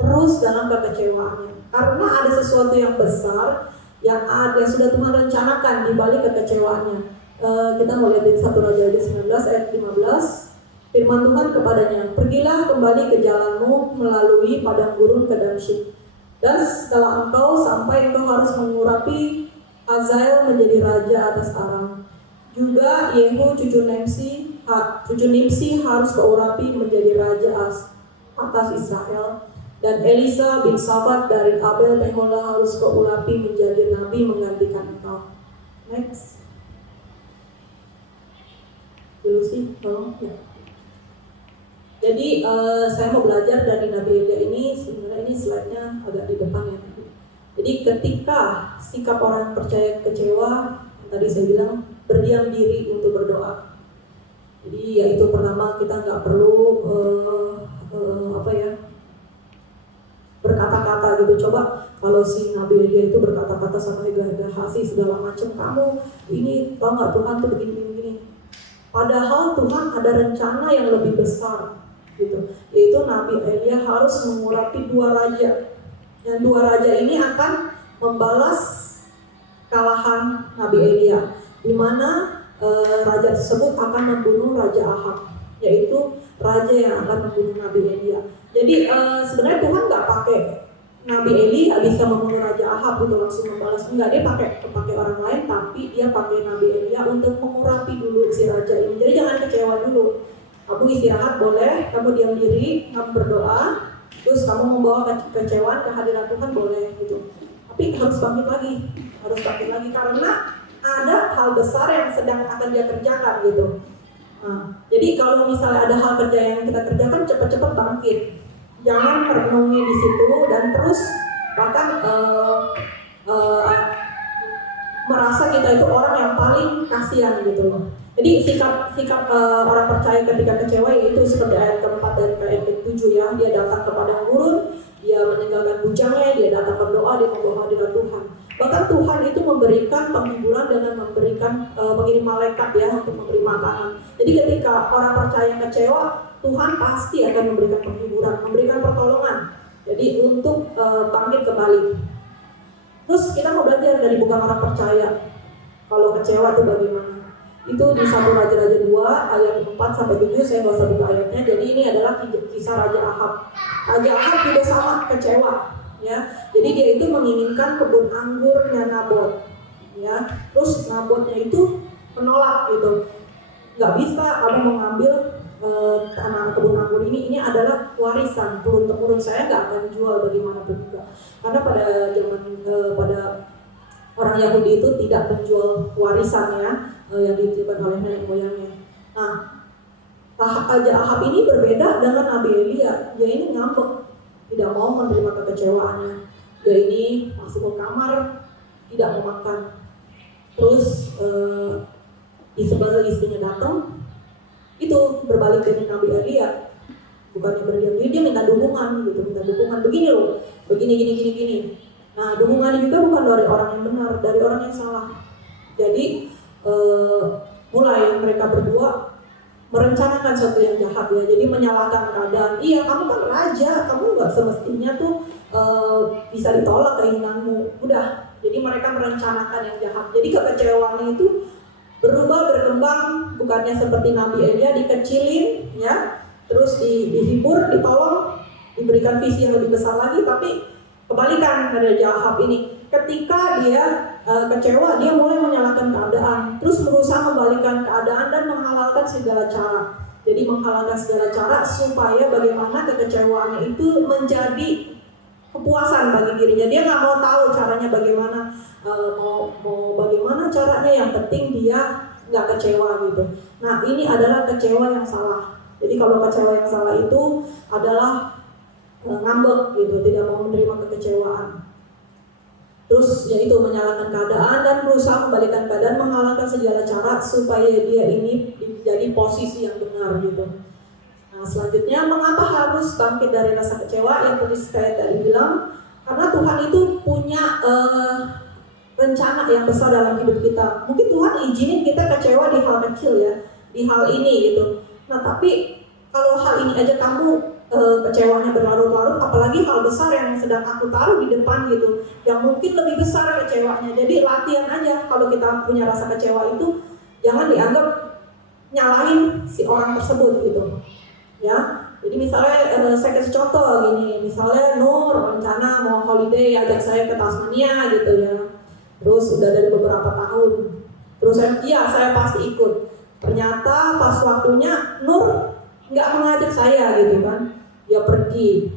terus dalam kekecewaannya. Karena ada sesuatu yang besar yang sudah Tuhan rencanakan di balik kekecewaannya. Kita mau lihat di 1 Raja 19 ayat 15. Firman Tuhan kepadanya, pergilah kembali ke jalanmu melalui padang gurun ke Damsyik. Dan setelah engkau sampai, engkau harus mengurapi Hazael menjadi raja atas Aram. Juga Yehu cucu Nimsi harus keurapi menjadi raja atas Israel. Dan Elisa bin Safat dari Abel Mehola harus keurapi menjadi nabi menggantikan engkau. Next. dulu sih, tolong ya. Jadi saya mau belajar dari Nabi Elia ini, sebenarnya ini slide-nya agak di depan ya. Jadi ketika sikap orang percaya kecewa, tadi saya bilang berdiam diri untuk berdoa. Jadi yaitu pertama kita nggak perlu berkata-kata gitu. Coba kalau si Nabi Elia itu berkata-kata sama Gehazi segala macam, kamu ini tau nggak Tuhan tuh begini. Padahal Tuhan ada rencana yang lebih besar gitu, yaitu Nabi Elia harus mengurapi 2 raja, dan 2 raja ini akan membalas kalahan Nabi Elia, di mana raja tersebut akan membunuh Raja Ahab, yaitu raja yang akan membunuh Nabi Elia. Jadi sebenarnya Tuhan nggak pakai Nabi Elia bisa membunuh Raja Ahab gitu langsung membalas, enggak, dia pakai orang lain, tapi dia pakai Nabi Elia untuk mengurapi dulu si raja ini. Jadi jangan kecewa dulu. Kamu istirahat boleh, kamu diam diri, kamu berdoa, terus kamu membawa kekecewaan ke hadirat Tuhan boleh gitu. Tapi harus bangkit lagi karena ada hal besar yang sedang akan dia kerjakan gitu. Nah, jadi kalau misalnya ada hal kerja yang kita kerjakan, cepat-cepat bangkit. Jangan merenungi di situ dan terus bahkan merasa kita itu orang yang paling kasihan gitu loh. Jadi sikap orang percaya ketika kecewa yaitu seperti ayat keempat dan ayat ke-7 ya, dia datang kepada gurun, dia meninggalkan bujangnya, dia datang berdoa, dia membawa hadirat Tuhan. Bahkan Tuhan itu memberikan penghiburan dengan memberikan mengirim malaikat ya untuk memberi makanan. Jadi ketika orang percaya kecewa, Tuhan pasti akan memberikan penghiburan, memberikan pertolongan. Jadi untuk bangkit kembali. Terus kita mau belajar dari bukan orang percaya. Kalau kecewa itu bagaimana? Itu di 1 Raja-Raja 2 ayat 4 sampai 7, saya nggak usah buka ayatnya. Jadi ini adalah kisah Raja Ahab. Raja Ahab juga sama kecewa, ya. Jadi dia itu menginginkan kebun anggurnya Nabot, ya. Terus Nabotnya itu menolak gitu. Nggak bisa kamu mengambil tanah kebun anggur ini adalah warisan turun temurun, saya nggak akan jual bagaimanapun juga. Karena pada zaman pada orang Yahudi itu tidak menjual warisannya yang dititipkan oleh nenek moyangnya. Nah, Raja Ahab ini berbeda dengan Nabi Elia. Dia ini ngambek, tidak mau menerima kekecewaannya. Dia ini masuk ke kamar, tidak mau makan. Terus di sebelah istrinya datang, itu berbalik dengan Nabi Elia. Bukannya berdiam diri, dia minta dukungan gitu, begini loh, begini. Nah, dukungannya juga bukan dari orang yang benar, dari orang yang salah. Jadi mulai mereka berdua merencanakan sesuatu yang jahat ya. Jadi menyalahkan keadaan. Iya, kamu kan raja, kamu nggak semestinya tuh bisa ditolak keinginanmu. Udah. Jadi mereka merencanakan yang jahat. Jadi kekecewaan itu berkembang, bukannya seperti Nabi Elia dikecilin, ya, terus dihibur, ditolong, diberikan visi yang lebih besar lagi, tapi kebalikan dari Raja Ahab ini. Ketika dia kecewa, dia mulai menyalahkan keadaan, terus berusaha membalikan keadaan dan menghalalkan segala cara. Jadi menghalalkan segala cara supaya bagaimana kekecewaannya itu menjadi kepuasan bagi dirinya. Dia nggak mau tahu caranya bagaimana, mau bagaimana caranya. Yang penting dia nggak kecewa gitu. Nah, ini adalah kecewa yang salah. Jadi kalau kecewa yang salah itu adalah ngambek gitu, tidak mau menerima kekecewaan. Terus yaitu menyalahkan keadaan dan berusaha membalikan keadaan, menghalalkan segala cara supaya dia ini menjadi posisi yang benar gitu. Nah, selanjutnya mengapa harus bangkit dari rasa kecewa? Yang tadi saya tadi bilang, karena Tuhan itu punya rencana yang besar dalam hidup kita. Mungkin Tuhan izinin kita kecewa di hal kecil ya, di hal ini gitu. Nah, tapi kalau hal ini aja kamu kecewanya berlarut-larut, apalagi hal besar yang sedang aku taruh di depan gitu, yang mungkin lebih besar kecewanya. Jadi latihan aja kalau kita punya rasa kecewa itu, jangan dianggap nyalahin si orang tersebut gitu, ya. Jadi misalnya saya kasih contoh gini, misalnya Nur rencana mau holiday ajak saya ke Tasmania gitu ya, terus udah dari beberapa tahun, terus saya pasti ikut. Ternyata pas waktunya Nur nggak mengajak saya gitu kan. Dia pergi,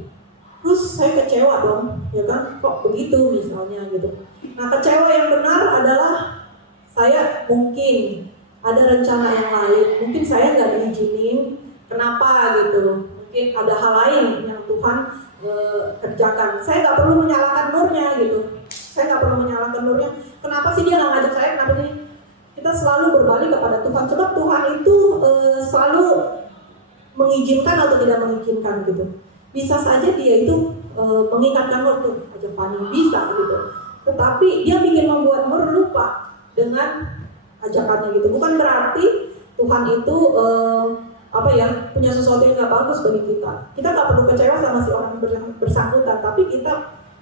terus saya kecewa dong, ya kan, kok begitu misalnya gitu. Nah, kecewa yang benar adalah saya mungkin ada rencana yang lain. Mungkin saya nggak diizinin, kenapa gitu? Mungkin ada hal lain yang Tuhan kerjakan. Saya nggak perlu menyalahkan nurnya gitu. Saya nggak perlu menyalahkan nurnya. Kenapa sih dia nggak ngajak saya? Kenapa ini? Kita selalu berbalik kepada Tuhan. Sebab Tuhan itu selalu mengizinkan atau tidak mengizinkan gitu. Bisa saja dia itu mengingatkan waktu ajak panen bisa gitu. Tetapi dia bikin membuat Nur lupa dengan ajakannya gitu. Bukan berarti Tuhan itu punya sesuatu yang nggak bagus bagi kita. Kita nggak perlu kecewa sama si orang bersangkutan, tapi kita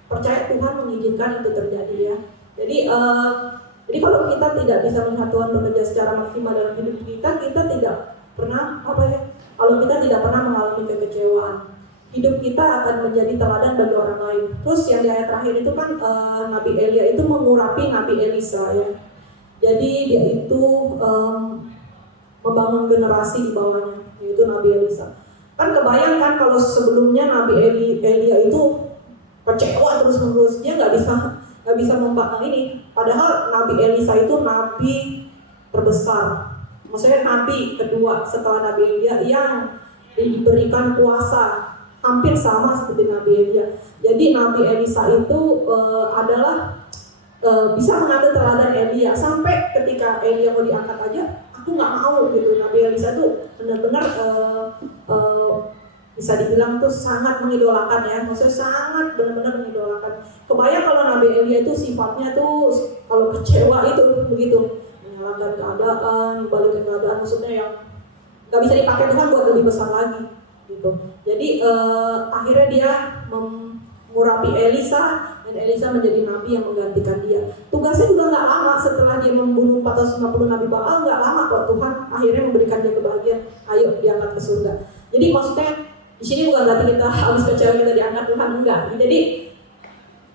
percaya Tuhan mengizinkan itu terjadi ya. Jadi kalau kita tidak bisa melihat Tuhan bekerja secara maksimal dalam hidup kita, kita tidak pernah kalau kita tidak pernah mengalami kekecewaan, hidup kita akan menjadi teladan bagi orang lain. Terus yang di ayat terakhir itu kan Nabi Elia itu mengurapi Nabi Elisa ya. Jadi dia itu membangun generasi di bawahnya, yaitu Nabi Elisa. Kan kebayangkan kalau sebelumnya Nabi Elia itu kecewa terus-menerus, dia nggak bisa membangun ini. Padahal Nabi Elisa itu nabi terbesar, maksudnya nabi kedua setelah Nabi Elia yang diberikan kuasa hampir sama seperti Nabi Elia. Jadi Nabi Elisa itu adalah bisa mengambil teladan Elia. Sampai ketika Elia mau diangkat aja, aku nggak mau gitu. Nabi Elisa tuh benar-benar bisa dibilang tuh sangat mengidolakan ya, maksudnya sangat benar-benar mengidolakan. Kebayang kalau Nabi Elia itu sifatnya tuh kalau kecewa itu begitu, menyalahkan keadaan, balikin keadaan, maksudnya yang nggak bisa dipakai Tuhan buat lebih besar lagi gitu. Jadi akhirnya dia mengurapi Elisa dan Elisa menjadi nabi yang menggantikan dia. Tugasnya juga nggak lama setelah dia membunuh 450 nabi Baal, nggak lama kok Tuhan akhirnya memberikan dia kebahagiaan, ayo diangkat ke surga. Jadi maksudnya di sini bukan berarti kita habis kecewa kita diangkat Tuhan, enggak. Jadi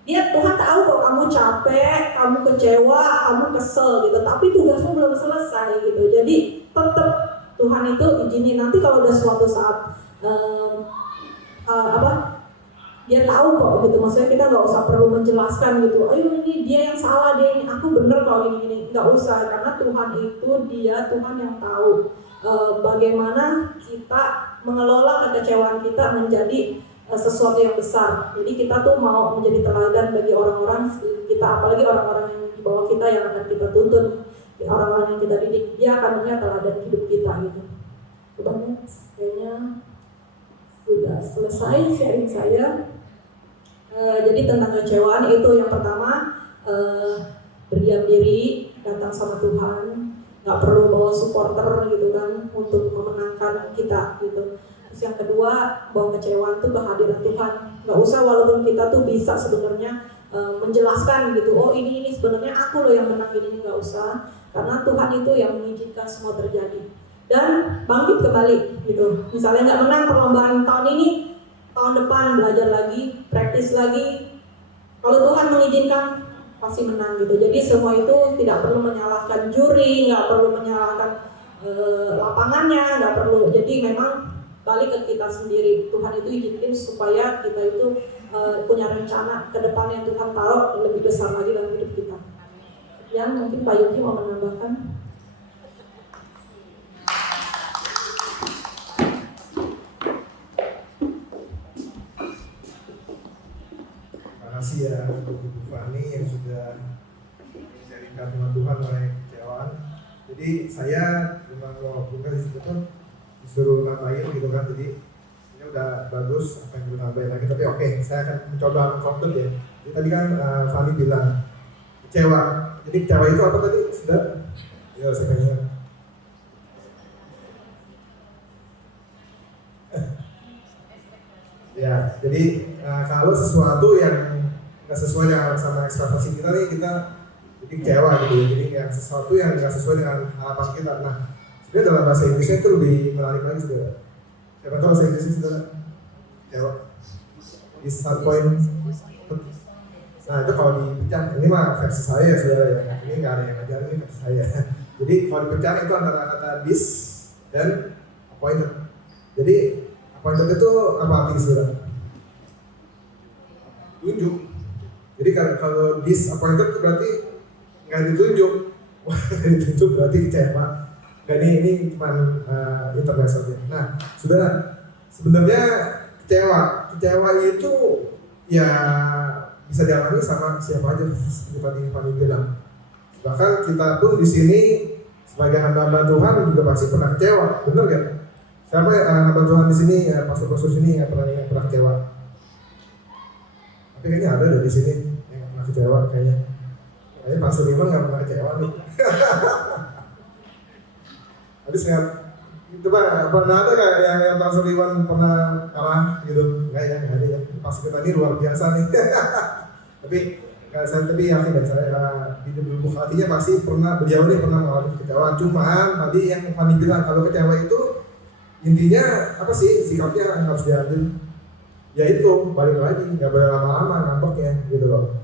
Tuhan tahu kok kamu capek, kamu kecewa, kamu kesel gitu, tapi tugasmu belum selesai gitu. Jadi tetap Tuhan itu izinin nanti kalau udah suatu saat dia tahu kok gitu, maksudnya kita nggak usah perlu menjelaskan gitu, ayo ini dia yang salah, dia ini aku bener kalau ini nggak usah, karena Tuhan itu Tuhan yang tahu bagaimana kita mengelola kekecewaan kita menjadi sesuatu yang besar. Jadi kita tuh mau menjadi teladan bagi orang-orang kita, apalagi orang-orang yang di bawah kita yang akan kita tuntun, orang-orang yang kita didik, dia akan melihat teladan hidup kita gitu. Coba kayaknya sudah selesai sharing saya. Jadi tentang kecewaan itu yang pertama, berdiam diri, datang sama Tuhan, nggak perlu bawa supporter gitu kan untuk memenangkan kita gitu. Terus yang kedua, bawa kecewaan itu ke hadirat Tuhan. Nggak usah walaupun kita tuh bisa sebenarnya menjelaskan gitu, oh ini sebenarnya aku loh yang menang, ini nggak usah, karena Tuhan itu yang mengizinkan semua terjadi. Dan bangkit kembali gitu. Misalnya nggak menang perlombaan tahun ini, tahun depan belajar lagi, praktis lagi. Kalau Tuhan mengizinkan pasti menang gitu. Jadi semua itu tidak perlu menyalahkan juri, nggak perlu menyalahkan lapangannya, nggak perlu. Jadi memang balik ke kita sendiri. Tuhan itu izinin supaya kita itu punya rencana ke depan yang Tuhan taruh lebih besar lagi dalam hidup kita. Yang mungkin Pak Yuki mau menambahkan. Terima kasih ya untuk Ibu Fani yang sudah menceritakan firman Tuhan mengenai kecewaan. Jadi saya memang mau bukan disitu disuruh nambahin gitu kan. Jadi ini udah bagus apa yang kita nambahin lagi. Tapi oke, saya akan mencoba mengkontrol ya. Jadi tadi kan Fani bilang kecewa. Jadi kecewa itu apa tadi? Sudah? Ya saya pengen. Ya, jadi kalau sesuatu yang nggak sesuai dengan sama ekspektasi kita nih, kita jadi kecewa gitu ya. Jadi yang sesuatu yang nggak sesuai dengan harapan kita. Nah, sebenarnya dalam bahasa Inggrisnya itu lebih menarik lagi saudara. Siapa tahu bahasa Inggrisnya saudara? Kecewa. Is that point? Nah itu kalau dipecah, ini mah versi saya ya saudara ya. Ini nggak ada yang ngajar, ini versi saya. Jadi kalau dipecah itu antara kata dis dan appointed. Jadi appointed itu apa artinya saudara? Tunjuk. Jadi kalau disappointed itu berarti nggak ditunjuk. Wah, nggak ditunjuk berarti kecewa. Nah, ini cuma internet saja. Nah, saudara, sebenarnya kecewa itu ya bisa dialami sama siapa aja seperti tadi bilang. Bahkan kita pun di sini sebagai hamba Tuhan juga pasti pernah kecewa, benar gak? Siapa hamba Tuhan di sini, pastor-pastor sini yang pernah kecewa? Tapi kayaknya ada dari sini yang pernah kecewa kayaknya. Kayaknya Pastor Iman nggak pernah kecewa nih. Habis nggak? Itu pernah ada nggak yang Pastor Iman pernah kalah gitu? Nggak ada ya. Pastor kita ini luar biasa nih. Tapi yakin dan saya di lubuk hatinya pasti beliau ini pernah mengalami kecewaan. Cuman tadi yang Fanny bilang kalau kecewa itu intinya apa sih sikapnya yang harus diambil? Ya itu balik lagi nggak boleh lama-lama ngambeknya gitu loh.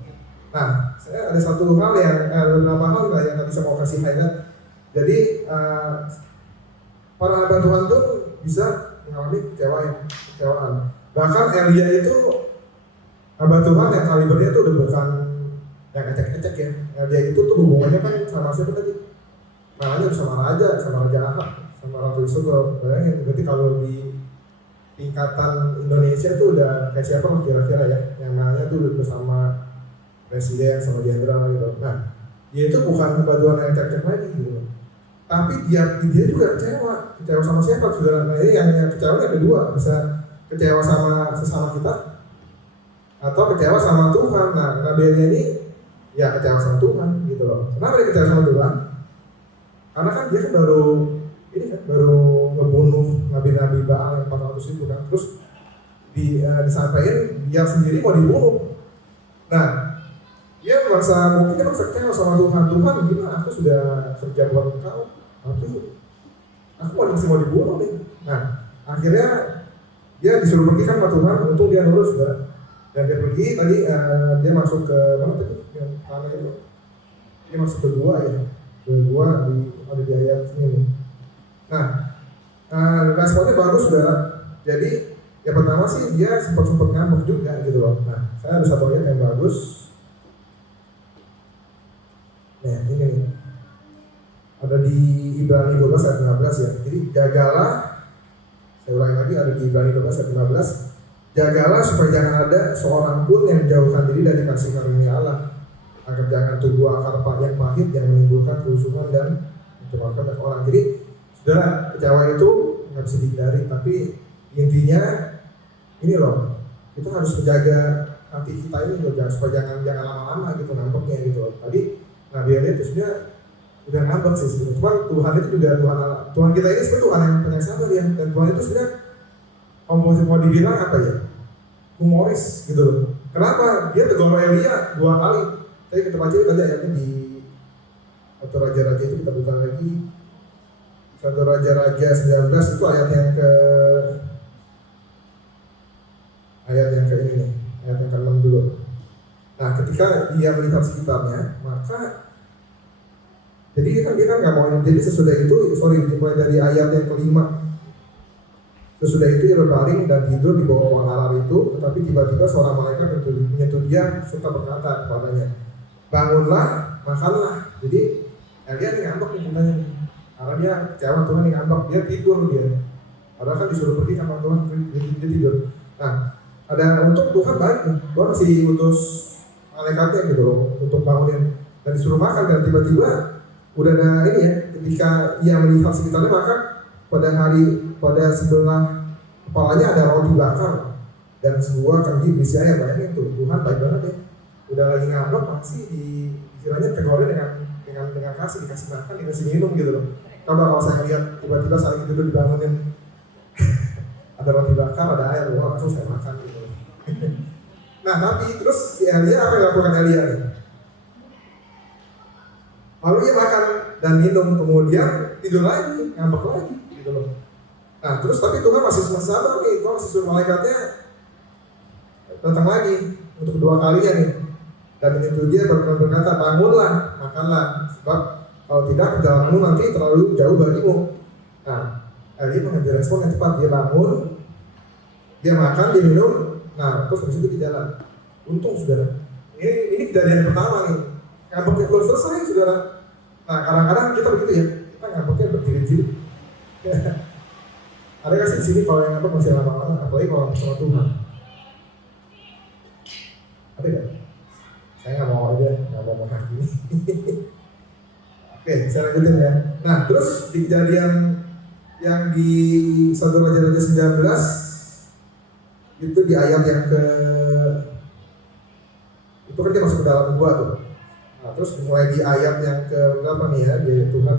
Nah, saya ada satu hal beberapa hal yang tadi saya mau kasih highlight. Jadi para hamba Tuhan pun bisa mengalami kecewaan. Bahkan Elia itu hamba Tuhan yang kalibernya itu udah bukan yang ecek-ecek ya. Elia itu tuh hubungannya kan sama siapa tadi? Makanya sama raja Ahab, sama Ratu Isabel. Bayangin, berarti kalau di tingkatan Indonesia tuh udah kayak siapa kira-kira ya? Yang namanya tuh bersama presiden sama jenderal gitu. Nah, dia itu bukan hamba Tuhan yang ecek-ecek lagi gitu. Tapi dia juga kecewa sama siapa saudara? Nah, ini yang kecewa ada dua, bisa kecewa sama sesama kita atau kecewa sama Tuhan. Nah, Nabi Elia ini ya kecewa sama Tuhan gitu loh. Kenapa dia kecewa sama Tuhan? Karena kan dia kan baru ngebunuh nabi-nabi Baal yang 400 itu kan. Terus disampaikan dia sendiri mau dibunuh. Nah, dia mungkin kecewa sama Tuhan. Tuhan gimana? Aku sudah kerja buat engkau, tapi aku masih mau dibunuh nih. Nah, akhirnya dia disuruh pergi kan sama Tuhan. Untung dia nurut sudah. Dan dia pergi tadi dia masuk ke mana tadi? Yang tanah itu. Dia masuk ke gua ya. Ke gua ada di ayat ini. Nah, responnya bagus saudara. Jadi yang pertama sih dia sempat ngambek juga gitu loh. Nah, saya ada satu ayat yang bagus. Nah, ini nih. Ada di Ibrani 12 ayat 15 ya. Jadi jagalah, saya ulangi lagi, ada di Ibrani 12 ayat 15. Jagalah supaya jangan ada seorang pun yang menjauhkan diri dari kasih karunia Allah, agar jangan tumbuh akar yang pahit yang menimbulkan kerusuhan dan mencemarkan banyak orang. Jadi saudara, kecewa itu nggak bisa dihindari, tapi intinya ini loh, kita harus menjaga hati kita ini loh, supaya jangan lama-lama gitu ngambeknya gitu loh. Tadi Nabi Elia itu sebenarnya udah ngambek sih sebenarnya. Cuman Tuhan itu juga Tuhan kita ini sebenarnya Tuhan yang banyak sabar ya, dan Tuhan itu sebenarnya mau dibilang apa ya, humoris gitu loh. Kenapa? Dia tegur Elia 2 kali. Tapi kita baca tadi ayatnya di Satu Raja-Raja itu kita buka lagi. Satu Raja-Raja 19 itu ayat yang ke ini nih, ayat yang ke-6 dulu. Nah, ketika dia melihat sekitarnya, maka dia kan nggak mau. Jadi sesudah itu, dimulai dari ayat yang ke-5. Sesudah itu dia berbaring dan tidur di bawah pohon arar itu, tetapi tiba-tiba seorang malaikat menyentuh dia serta berkata kepadanya, bangunlah, makanlah. Jadi Elia ini ngambek nih sebenarnya, karena dia kecewa Tuhan ini ngambek, dia tidur dia. Padahal kan disuruh pergi sama Tuhan, dia tidur. Nah, ada untuk Tuhan baik nih, Tuhan masih utus malaikatnya gitu loh untuk bangunin dan disuruh makan, dan tiba-tiba udah ada ini ya, ketika ia melihat sekitarnya, maka pada sebelah kepalanya ada roti bakar dan sebuah kendi berisi ayam. Bayangin tuh, Tuhan baik banget ya. Udah lagi ngambek masih istilahnya tegurnya dengan dikasih makan, dikasih minum gitu loh. Coba kalau saya lihat tiba-tiba saat itu duduk dibangunin ada roti bakar, ada ayam, langsung saya makan gitu loh. Nah, tapi terus si Elia apa yang dilakukan Elia nih? Lalu dia makan dan minum, kemudian tidur lagi, ngambek lagi gitu loh. Nah, terus tapi Tuhan masih sabar nih, Tuhan masih suruh malaikatnya datang lagi untuk 2 kalinya nih. Dan itu dia berkata, bangunlah, makanlah, sebab kalau tidak perjalananmu nanti terlalu jauh bagimu. Nah, Elia mengambil respon yang cepat, dia bangun, dia makan, dia minum, nah terus habis itu di jalan. Untung saudara, ini kejadian pertama nih, ngambek belum selesai saudara. Nah, kadang-kadang kita begitu ya, kita kita ngambeknya berdiri-diri. Ada nggak sih di sini kalau yang ngambek masih lama-lama, apalagi kalau sama Tuhan? Ada nggak? Saya nggak mau aja, nggak mau hakimi. Oke, saya lanjutin ya. Nah, terus di kejadian yang di 1 Raja-Raja 19 itu di ayat yang ke itu kan dia masuk ke dalam gua tuh. Nah, terus mulai di ayat yang ke berapa nih ya? Di Tuhan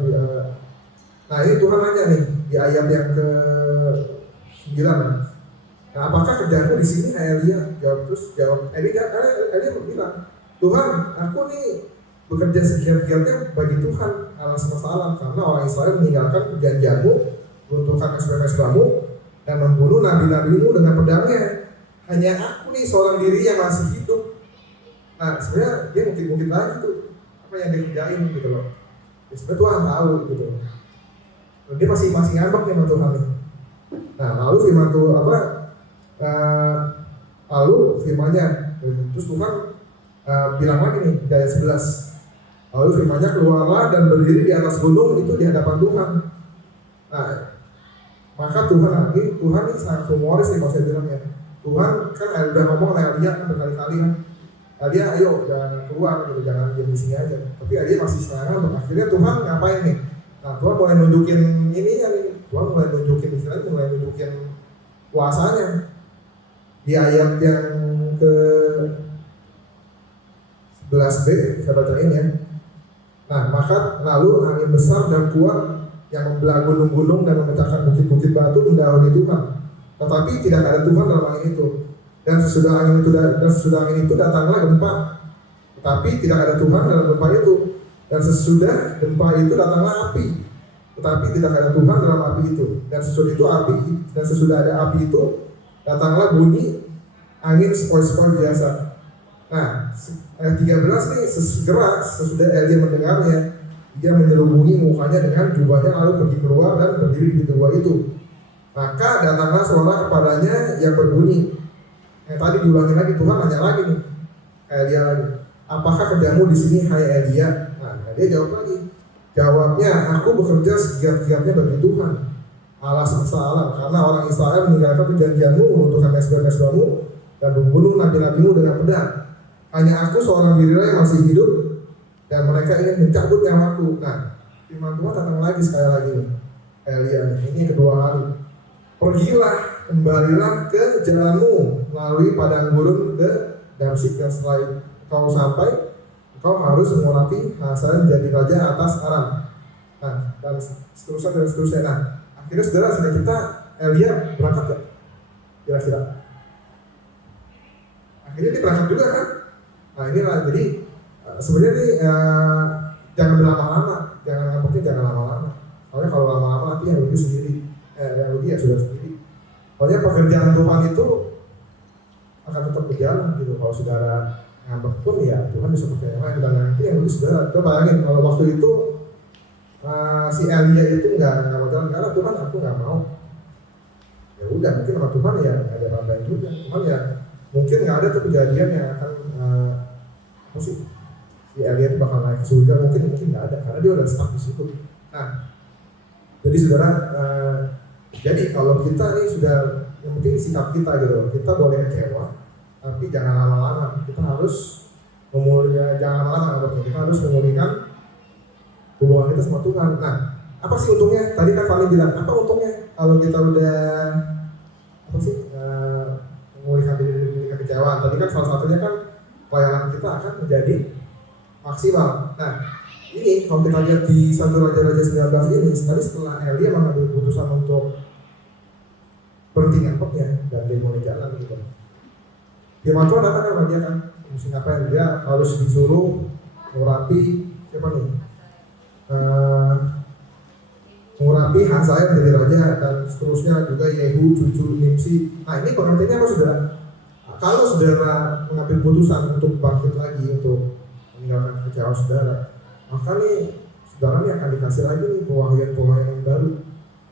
nah, ini Tuhan nanya nih di ayat yang ke 9. Nah, apakah kerjaanmu di sini Elia? Jawab Elia bilang, Tuhan, aku nih bekerja segiat-giatnya bagi Tuhan Allah semesta alam, karena orang Israel meninggalkan perjanjianmu, meruntuhkan SPM-SPM-mu, dan membunuh nabi-nabimu dengan pedangnya. Hanya aku nih seorang diri yang masih hidup. Nah, sebenarnya dia mungkin lagi tuh apa yang dia kerjain gitu loh. Ya, sebenarnya Tuhan tahu gitu. Dia masih ngambek nih sama Tuhan nih. Nah, lalu firman Tuhan lalu firman-Nya, terus Tuhan bilang lagi nih di ayat 11. Lalu firman-Nya, keluarlah dan berdiri di atas gunung itu di hadapan Tuhan. Nah, maka Tuhan ini sangat humoris nih kalau saya bilang ya. Tuhan kan udah ngomong sama Elia kan berkali-kali kan. Elia, ayo jangan keluar gitu, jangan diam di sini aja. Tapi Elia masih setengah. Akhirnya Tuhan ngapain nih? Nah, Tuhan mulai nunjukin ininya nih. Tuhan mulai nunjukin kuasanya. Di ayat yang ke 11b, saya bacain ya. Nah, maka lalu angin besar dan kuat yang membelah gunung-gunung dan memecahkan bukit-bukit batu mendahului Tuhan. Tetapi tidak ada Tuhan dalam angin itu. Dan sesudah angin itu datanglah gempa. Tetapi tidak ada Tuhan dalam gempa itu. Dan sesudah gempa itu datanglah api. Tetapi tidak ada Tuhan dalam api itu. Dan sesudah ada api itu datanglah bunyi angin sepoi-sepoi biasa. Nah, ayat 13 nih, sesudah Elia mendengarnya, dia menyelubungi mukanya dengan jubahnya lalu pergi keluar dan berdiri di pintu gua itu. Maka datanglah suara kepadanya yang berbunyi. Yang tadi diulangi lagi, Tuhan nanya lagi nih, Elia lagi, apakah kerjamu di sini hai Elia? Nah, dia jawab lagi. Jawabnya, aku bekerja segiat-giatnya bagi Tuhan Allah semesta alam, karena orang Israel meninggalkan perjanjianmu, meruntuhkan mesbah-mesbahmu, dan membunuh nabi-nabimu dengan pedang. Hanya aku seorang diri yang masih hidup, dan mereka ingin mencabut nyawaku. Nah, firman Tuhan datang lagi sekali lagi nih, Elia ini kedua kali. Pergilah, kembalilah ke jalanmu melalui padang gurun ke Damsyik, dan setelah kau sampai, kau harus mengurapi Hazael jadi raja atas Aram. Nah, dan seterusnya. Nah, akhirnya saudara kita Elia berangkat gak? Kira-kira. Akhirnya dia berangkat juga kan? Nah, inilah jadi sebenarnya nih jangan berlama-lama, jangan lama-lama. Soalnya kalau lama-lama nanti yang rugi sendiri, yang rugi ya sudah sendiri. Soalnya pekerjaan Tuhan itu akan tetap berjalan gitu. Kalau saudara ngambek pun ya Tuhan bisa pakai yang lain, dan nanti yang rugi saudara. Coba bayangin kalau waktu itu si Elia itu nggak mau jalan karena Tuhan aku nggak mau. Ya udah, mungkin sama Tuhan ya ada orang lain juga. Tuhan ya mungkin nggak ada tuh kejadian yang akan si Elia itu bakal naik ke surga, mungkin nggak ada karena dia udah stuck di situ. Nah, jadi saudara, jadi kalau kita nih sudah, yang penting sikap kita gitu, kita boleh kecewa, tapi jangan lama-lama. Kita harus jangan lama-lama, kita harus memulihkan hubungan kita sama Tuhan. Nah, apa sih untungnya? Tadi kan Fani bilang, apa untungnya kalau kita udah memulihkan diri kekecewaan? Tadi kan salah satunya kan pelayanan kita akan menjadi maksimal. Nah, ini kalau kita lihat di 1 Raja-Raja 19 ini, tadi setelah Elia mengambil keputusan untuk berhenti ngambeknya dan dia mulai jalan gitu. Firman Tuhan datang kan dia kan, mesti ngapain? Dia harus disuruh mengurapi siapa nih? Mengurapi Hazael menjadi raja, dan seterusnya juga Yehu cucu Nimsi. Nah, ini pengertiannya apa saudara? Kalau saudara mengambil keputusan untuk bangkit lagi, untuk meninggalkan kecewaan saudara, maka nih saudara nih akan dikasih lagi nih pewahyuan yang baru,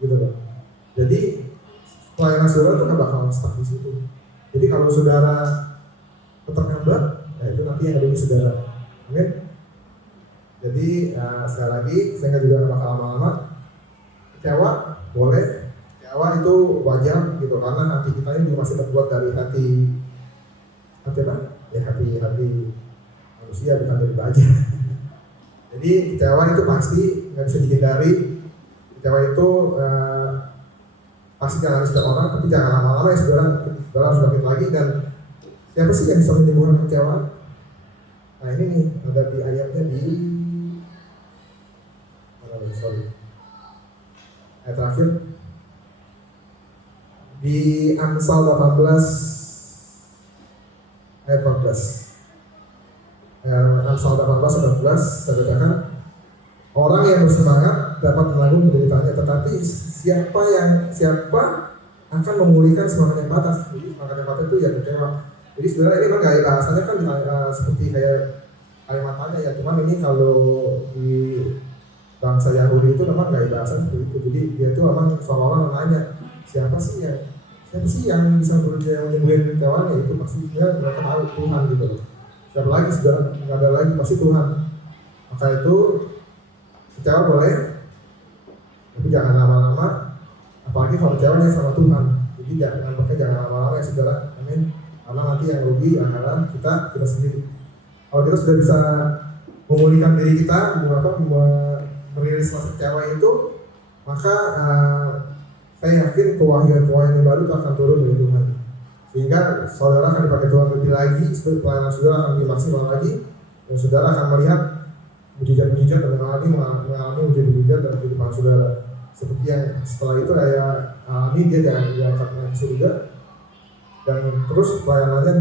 gitu loh. Jadi pelayanan saudara itu kan bakal stuck di situ. Jadi kalau saudara tetap ngambek, ya itu nanti yang ada di saudara. Amin. Jadi sekali lagi saya juga bakal lama-lama. kecewa boleh, kecewa itu wajar gitu karena hati kita ini juga masih terbuat dari hati apa? Ya hati manusia bukan dari baja. Jadi kecewa itu pasti nggak bisa dihindari. Kecewa itu pasti dialami setiap orang, tapi jangan lama-lama ya saudara harus bangkit lagi. Dan siapa sih yang bisa menimbulkan kecewa? Nah ini nih ada di ayatnya di ayat terakhir di Amsal 18 ayat 14. Amsal 18 ayat 14 saya bacakan, orang yang bersemangat dapat menanggung penderitaannya, tetapi siapa akan memulihkan semangat yang patah. Jadi semangat yang patah itu ya kecewa. Jadi sebenarnya ini memang gaya bahasanya kan seperti kayak kalimatnya ya, cuman ini kalau di bangsa Yahudi itu memang gaya bahasa seperti itu. Jadi dia itu memang seolah-olah nanya siapa sih yang bisa menyembuhkan kekecewaan, itu pastinya mereka tahu Tuhan gitu loh. Siapa lagi sudah nggak ada lagi, pasti Tuhan. Maka itu kecewa boleh, tapi jangan lama-lama. Apalagi kalau kecewanya sama Tuhan. Jadi jangan lama-lama ya saudara. Amin. Karena nanti yang rugi adalah kita sendiri. Kalau kita sudah bisa memulihkan diri kita, merilis rasa kecewa itu, maka saya yakin kewahyuan yang baru itu akan turun dari Tuhan. Sehingga saudara akan dipakai Tuhan lebih lagi, pelayanan saudara akan dimaksimal lagi, dan saudara akan melihat mujizat-mujizat dan mengalami mujizat-mujizat dalam kehidupan saudara. Seperti yang setelah itu saya alami, dia diangkat naik ke surga, dan terus pelayanannya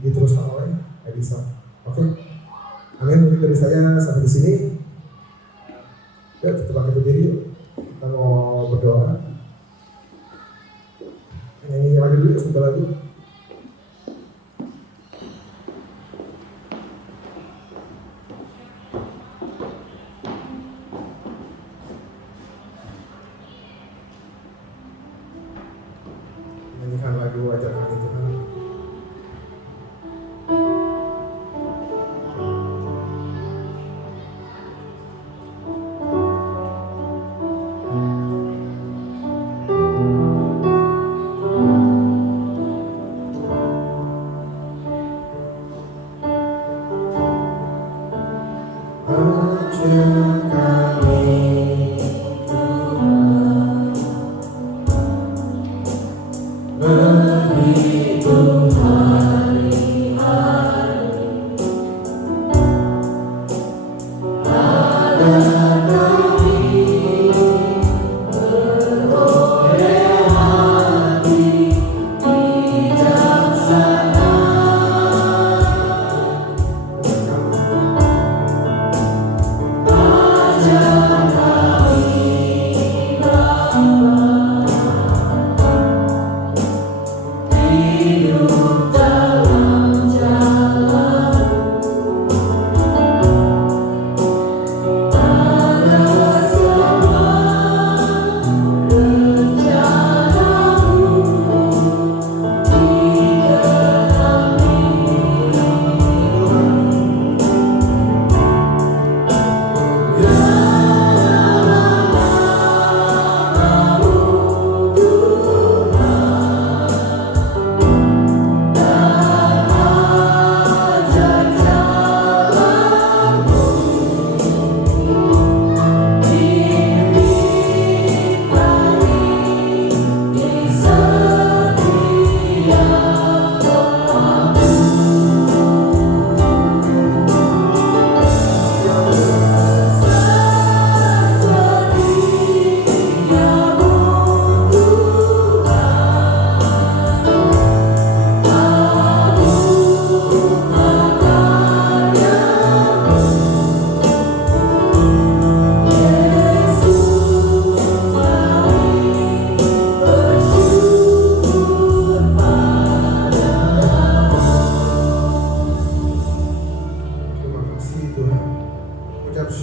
diteruskan oleh Elisa. Oke, amin. Mungkin dari saya sampai di sini. Ya, kita bangkit berdiri yuk. Kita mau berdoa. Nyanyi lagi dulu, sebentar lagi. Nyanyikan lagu Ajarkan Tuhan.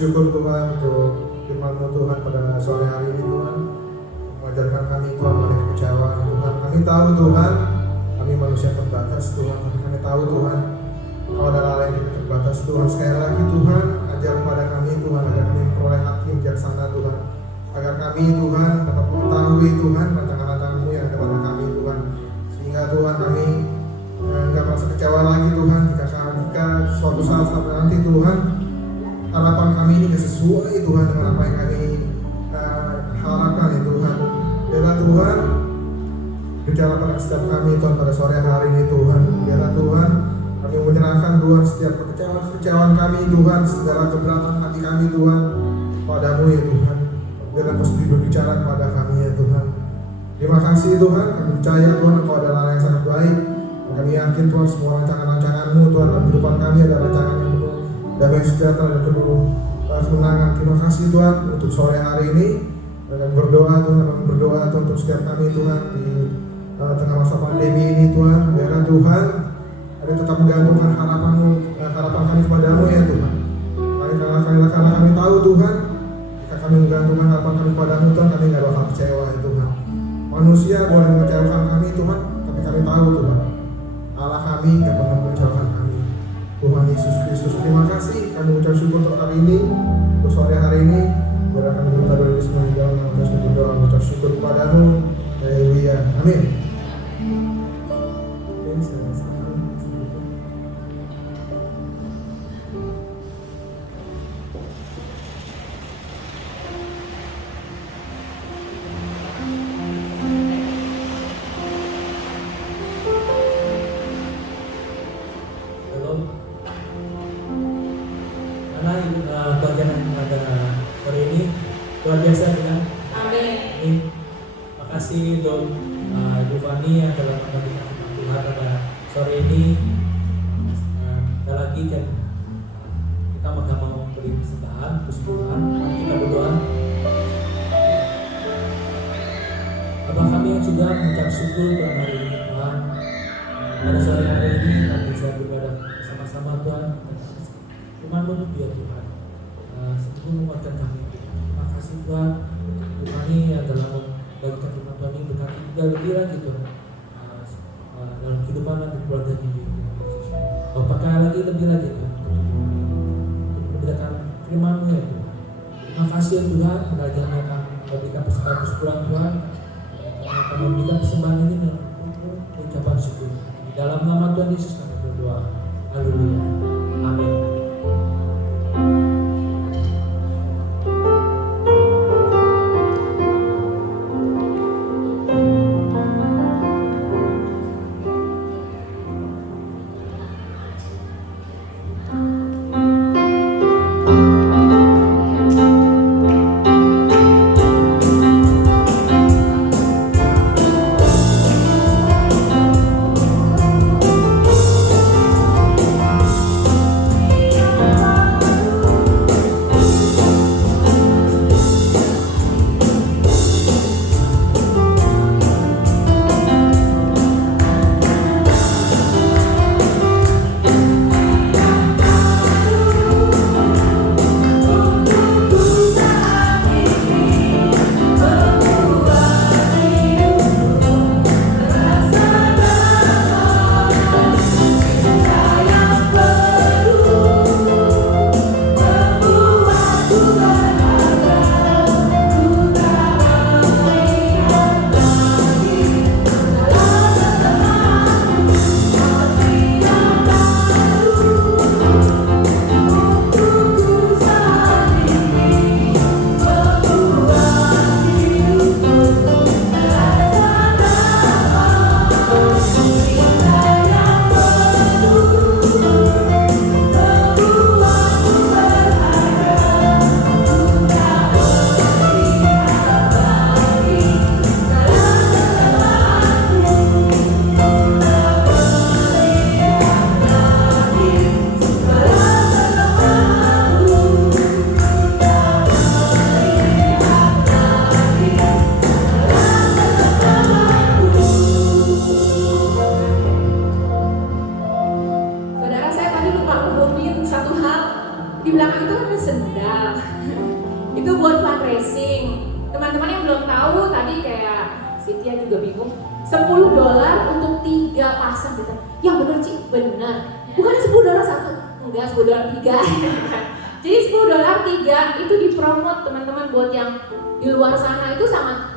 Syukur Tuhan untuk firman-Mu Tuhan pada sore hari ini Tuhan, mengajarkan kami Tuhan mengenai kekecewaan Tuhan. Kami tahu Tuhan, kami manusia terbatas Tuhan, tapi kami tahu Tuhan, kalau ada hal yang kita terbatas Tuhan. Sekali lagi Tuhan, ajar kepada kami Tuhan, agar kami memperoleh hati bijaksana Tuhan, agar kami Tuhan dapat mengetahui Tuhan rancangan-rancangan-Mu yang ada pada kami Tuhan, sehingga Tuhan kami nggak merasa kecewa lagi Tuhan jika suatu saat sampai nanti Tuhan harapan kami ini nggak sesuai Tuhan dengan apa yang kami harapkan ya Tuhan. Biarlah Tuhan bicara pada setiap kami Tuhan pada sore hari ini Tuhan. Biarlah Tuhan kami menyerahkan Tuhan setiap kekecewaan kami Tuhan, segala keberatan hati kami Tuhan padamu ya Tuhan. Biarlah Kau sendiri berbicara kepada kami ya Tuhan. Terima kasih Tuhan, kami percaya Tuhan Engkau adalah yang sangat baik. Dan kami yakin Tuhan semua rancangan-rancangan-Mu Tuhan dalam kehidupan kami adalah rancangan yang penuh damai sejahtera dan penuh kemenangan. Terima kasih Tuhan untuk sore hari ini. Dan kami berdoa Tuhan untuk setiap kami Tuhan di tengah masa pandemi ini Tuhan. Biarlah Tuhan kami tetap menggantungkan harapan kami kepadamu ya Tuhan. Karena kami tahu Tuhan, jika kami menggantungkan harapan kami kepadamu Tuhan, kami nggak bakal kecewa ya Tuhan. Manusia boleh mengecewakan kami Tuhan, tapi kami tahu Tuhan, Allah kami nggak pernah mengecewakan kami. Tuhan Yesus Kristus, terima kasih. Kami ucap syukur untuk hari ini, untuk sore hari ini. Biarlah kami minta doa di semua jalan yang terus berdoa, mengucap syukur kepadamu. Haleluya, amin. Karena bagian yang pada sore ini luar biasa dengan Amin. ini. Makasih untuk Ibu Fani yang telah membagikan firman Tuhan pada sore ini. Sekali lagi kan kita mau beri persembahan kesimpulan. Mari kita berdoa. Bapa kami yang sudah mengucap syukur Tuhan hari ini Tuhan. Pada sore hari ini kami bisa beribadah bersama-sama Tuhan. Firman-Mu ya Tuhan, sebelum menguatkan kami. Terima kasih Tuhan, Tuhan yang telah membagikan firman Tuhan ini berkati juga lebih lagi Tuhan dalam kehidupan dan keluarganya Tuhan. Apakah lagi lebih lagi Tuhan, memberikan firman-Mu ya Tuhan. Terima kasih ya Tuhan, mengajarnya akan memberikan persembahan Tuhan, akan memberikan persembahan ini dengan ucapan syukur. Di dalam nama Tuhan Yesus kami berdoa. Haleluya. Amin. di belakang itu ada sendal. Itu buat fundraising. Teman-teman yang belum tahu tadi kayak Cynthia juga bingung. $10 untuk 3 pasang gitu. Yang bener Ci, bener. Bukan $10 satu, enggak $10 3. Jadi $10 3 itu dipromot teman-teman buat yang di luar sana itu sangat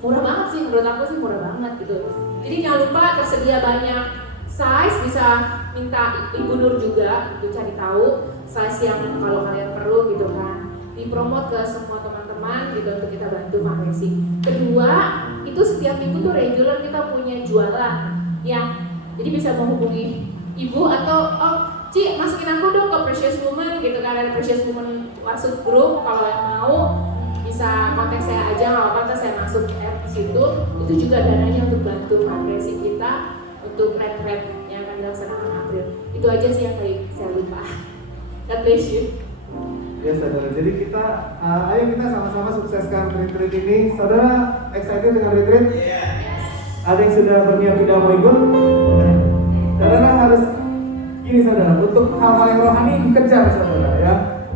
murah banget sih, menurut aku sih murah banget gitu. Jadi jangan lupa tersedia banyak size, bisa minta Ibu Nur juga untuk cari tahu size yang kalau kalian perlu gitu kan. Dipromot ke semua teman-teman gitu untuk kita bantu fundraising. Kedua, itu setiap minggu tuh regular kita punya jualan ya. Jadi bisa menghubungi Ibu atau Ci, masukin aku dong ke Precious Woman gitu kan, ada Precious Woman masuk grup, kalau yang mau bisa kontak saya aja, nggak apa-apa, saya masuk app di situ. Itu juga dananya untuk bantu fundraising kita untuk red yang akan dilaksanakan April. Itu aja sih yang tadi saya lupa. God bless you. Ya saudara, jadi kita ayo kita sama-sama sukseskan retreat ini. Saudara excited dengan retreat? Ada yang sudah berniat tidak mau ikut? Saudara harus gini saudara, untuk hal-hal yang rohani dikejar saudara ya.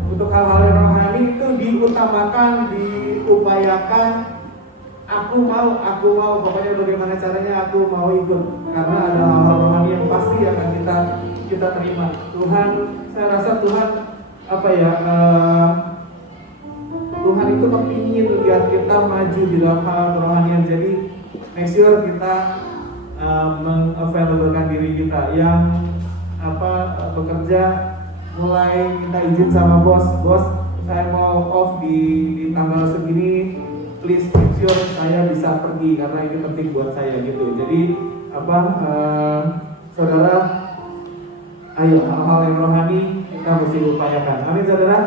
Untuk hal-hal yang rohani itu diutamakan, diupayakan. Aku mau, pokoknya bagaimana caranya aku mau ikut. Karena ada hal-hal rohani yang pasti akan kita terima. Tuhan, saya rasa Tuhan Tuhan itu kepingin lihat kita maju di dalam hal kerohanian. Jadi make sure kita meng-available-kan diri kita yang bekerja, mulai minta izin sama bos, saya mau off di tanggal segini, please make sure saya bisa pergi karena ini penting buat saya gitu. Jadi saudara, ayo hal-hal yang rohani kita mesti upayakan. Amin saudara.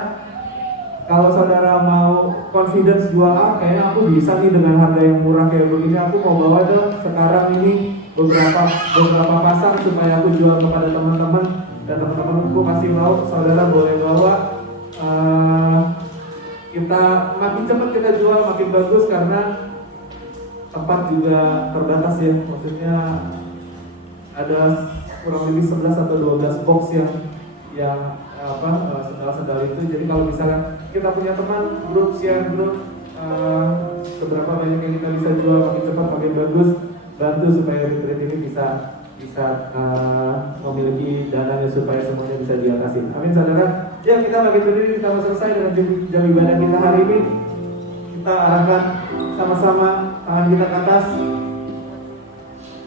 Kalau saudara mau confidence jual kayaknya aku bisa nih dengan harga yang murah kayak begini, aku mau bawa dong sekarang ini beberapa pasang supaya aku jual kepada teman-teman, dan teman-temanku pasti mau. Saudara boleh bawa, kita makin cepat kita jual makin bagus karena tempat juga terbatas ya, maksudnya ada kurang lebih 11 atau 12 box yang sendal-sendal itu. Jadi kalau misalkan kita punya teman grup, share grup, seberapa banyak yang kita bisa jual makin cepat makin bagus, bantu supaya retreat ini bisa memiliki dananya supaya semuanya bisa diatasi. Amin saudara. Ya, kita lagi berdiri, kita mau selesai dengan jam ibadah kita hari ini. Kita arahkan sama-sama tangan kita ke atas.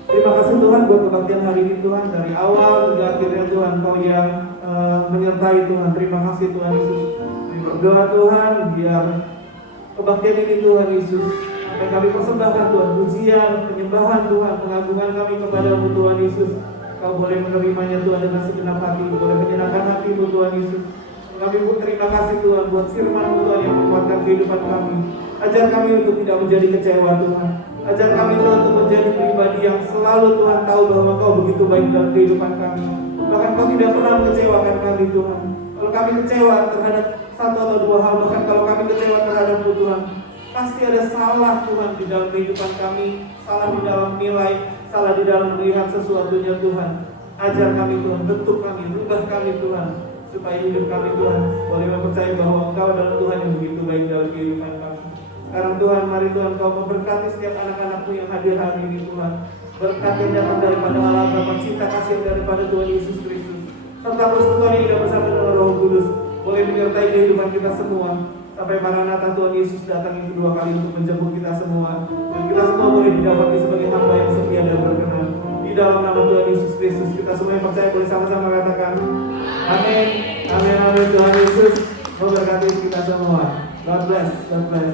Terima kasih Tuhan buat kebaktian hari ini Tuhan, dari awal hingga akhirnya Tuhan Kau yang menyertai Tuhan. Terima kasih Tuhan Yesus. Berdoa Tuhan biar kebaktian ini Tuhan Yesus yang kami persembahkan Tuhan, pujian, penyembahan Tuhan, pengagungan kami kepadamu Tuhan Yesus. Kau boleh menerimanya Tuhan dengan segenap hati, boleh menyenangkan hatimu Tuhan Yesus. Kami pun terima kasih Tuhan buat firman-Mu Tuhan yang menguatkan kehidupan kami. Ajar kami untuk tidak menjadi kecewa Tuhan. Ajar kami Tuhan untuk menjadi pribadi yang selalu Tuhan tahu bahwa Kau begitu baik dalam kehidupan kami. Bahkan Kau tidak pernah mengecewakan kami Tuhan. Kalau kami kecewa terhadap satu atau dua hal, bahkan kalau kami kecewa terhadap-Mu Tuhan, pasti ada salah Tuhan di dalam kehidupan kami, salah di dalam nilai, salah di dalam melihat sesuatunya Tuhan. Ajar kami Tuhan, bentuk kami, rubah kami Tuhan, supaya hidup kami Tuhan boleh mempercayai bahwa Engkau adalah Tuhan yang begitu baik dalam kehidupan kami. Sekarang Tuhan, mari Tuhan Kau memberkati setiap anak-anak-Mu yang hadir hari ini Tuhan. Berkat yang datang daripada Allah Bapa, cinta kasih yang daripada Tuhan Yesus Kristus, serta persekutuan yang hidup bersama dengan Roh Kudus boleh menyertai kehidupan kita semua sampai Maranatha Tuhan Yesus datang yang kedua kali untuk menjemput kita semua, dan kita semua boleh didapati sebagai hamba yang setia dan berkenan. Di dalam nama Tuhan Yesus Kristus kita semua yang percaya boleh sama-sama katakan amin, amin, amin. Tuhan Yesus memberkati kita semua. God bless, God bless.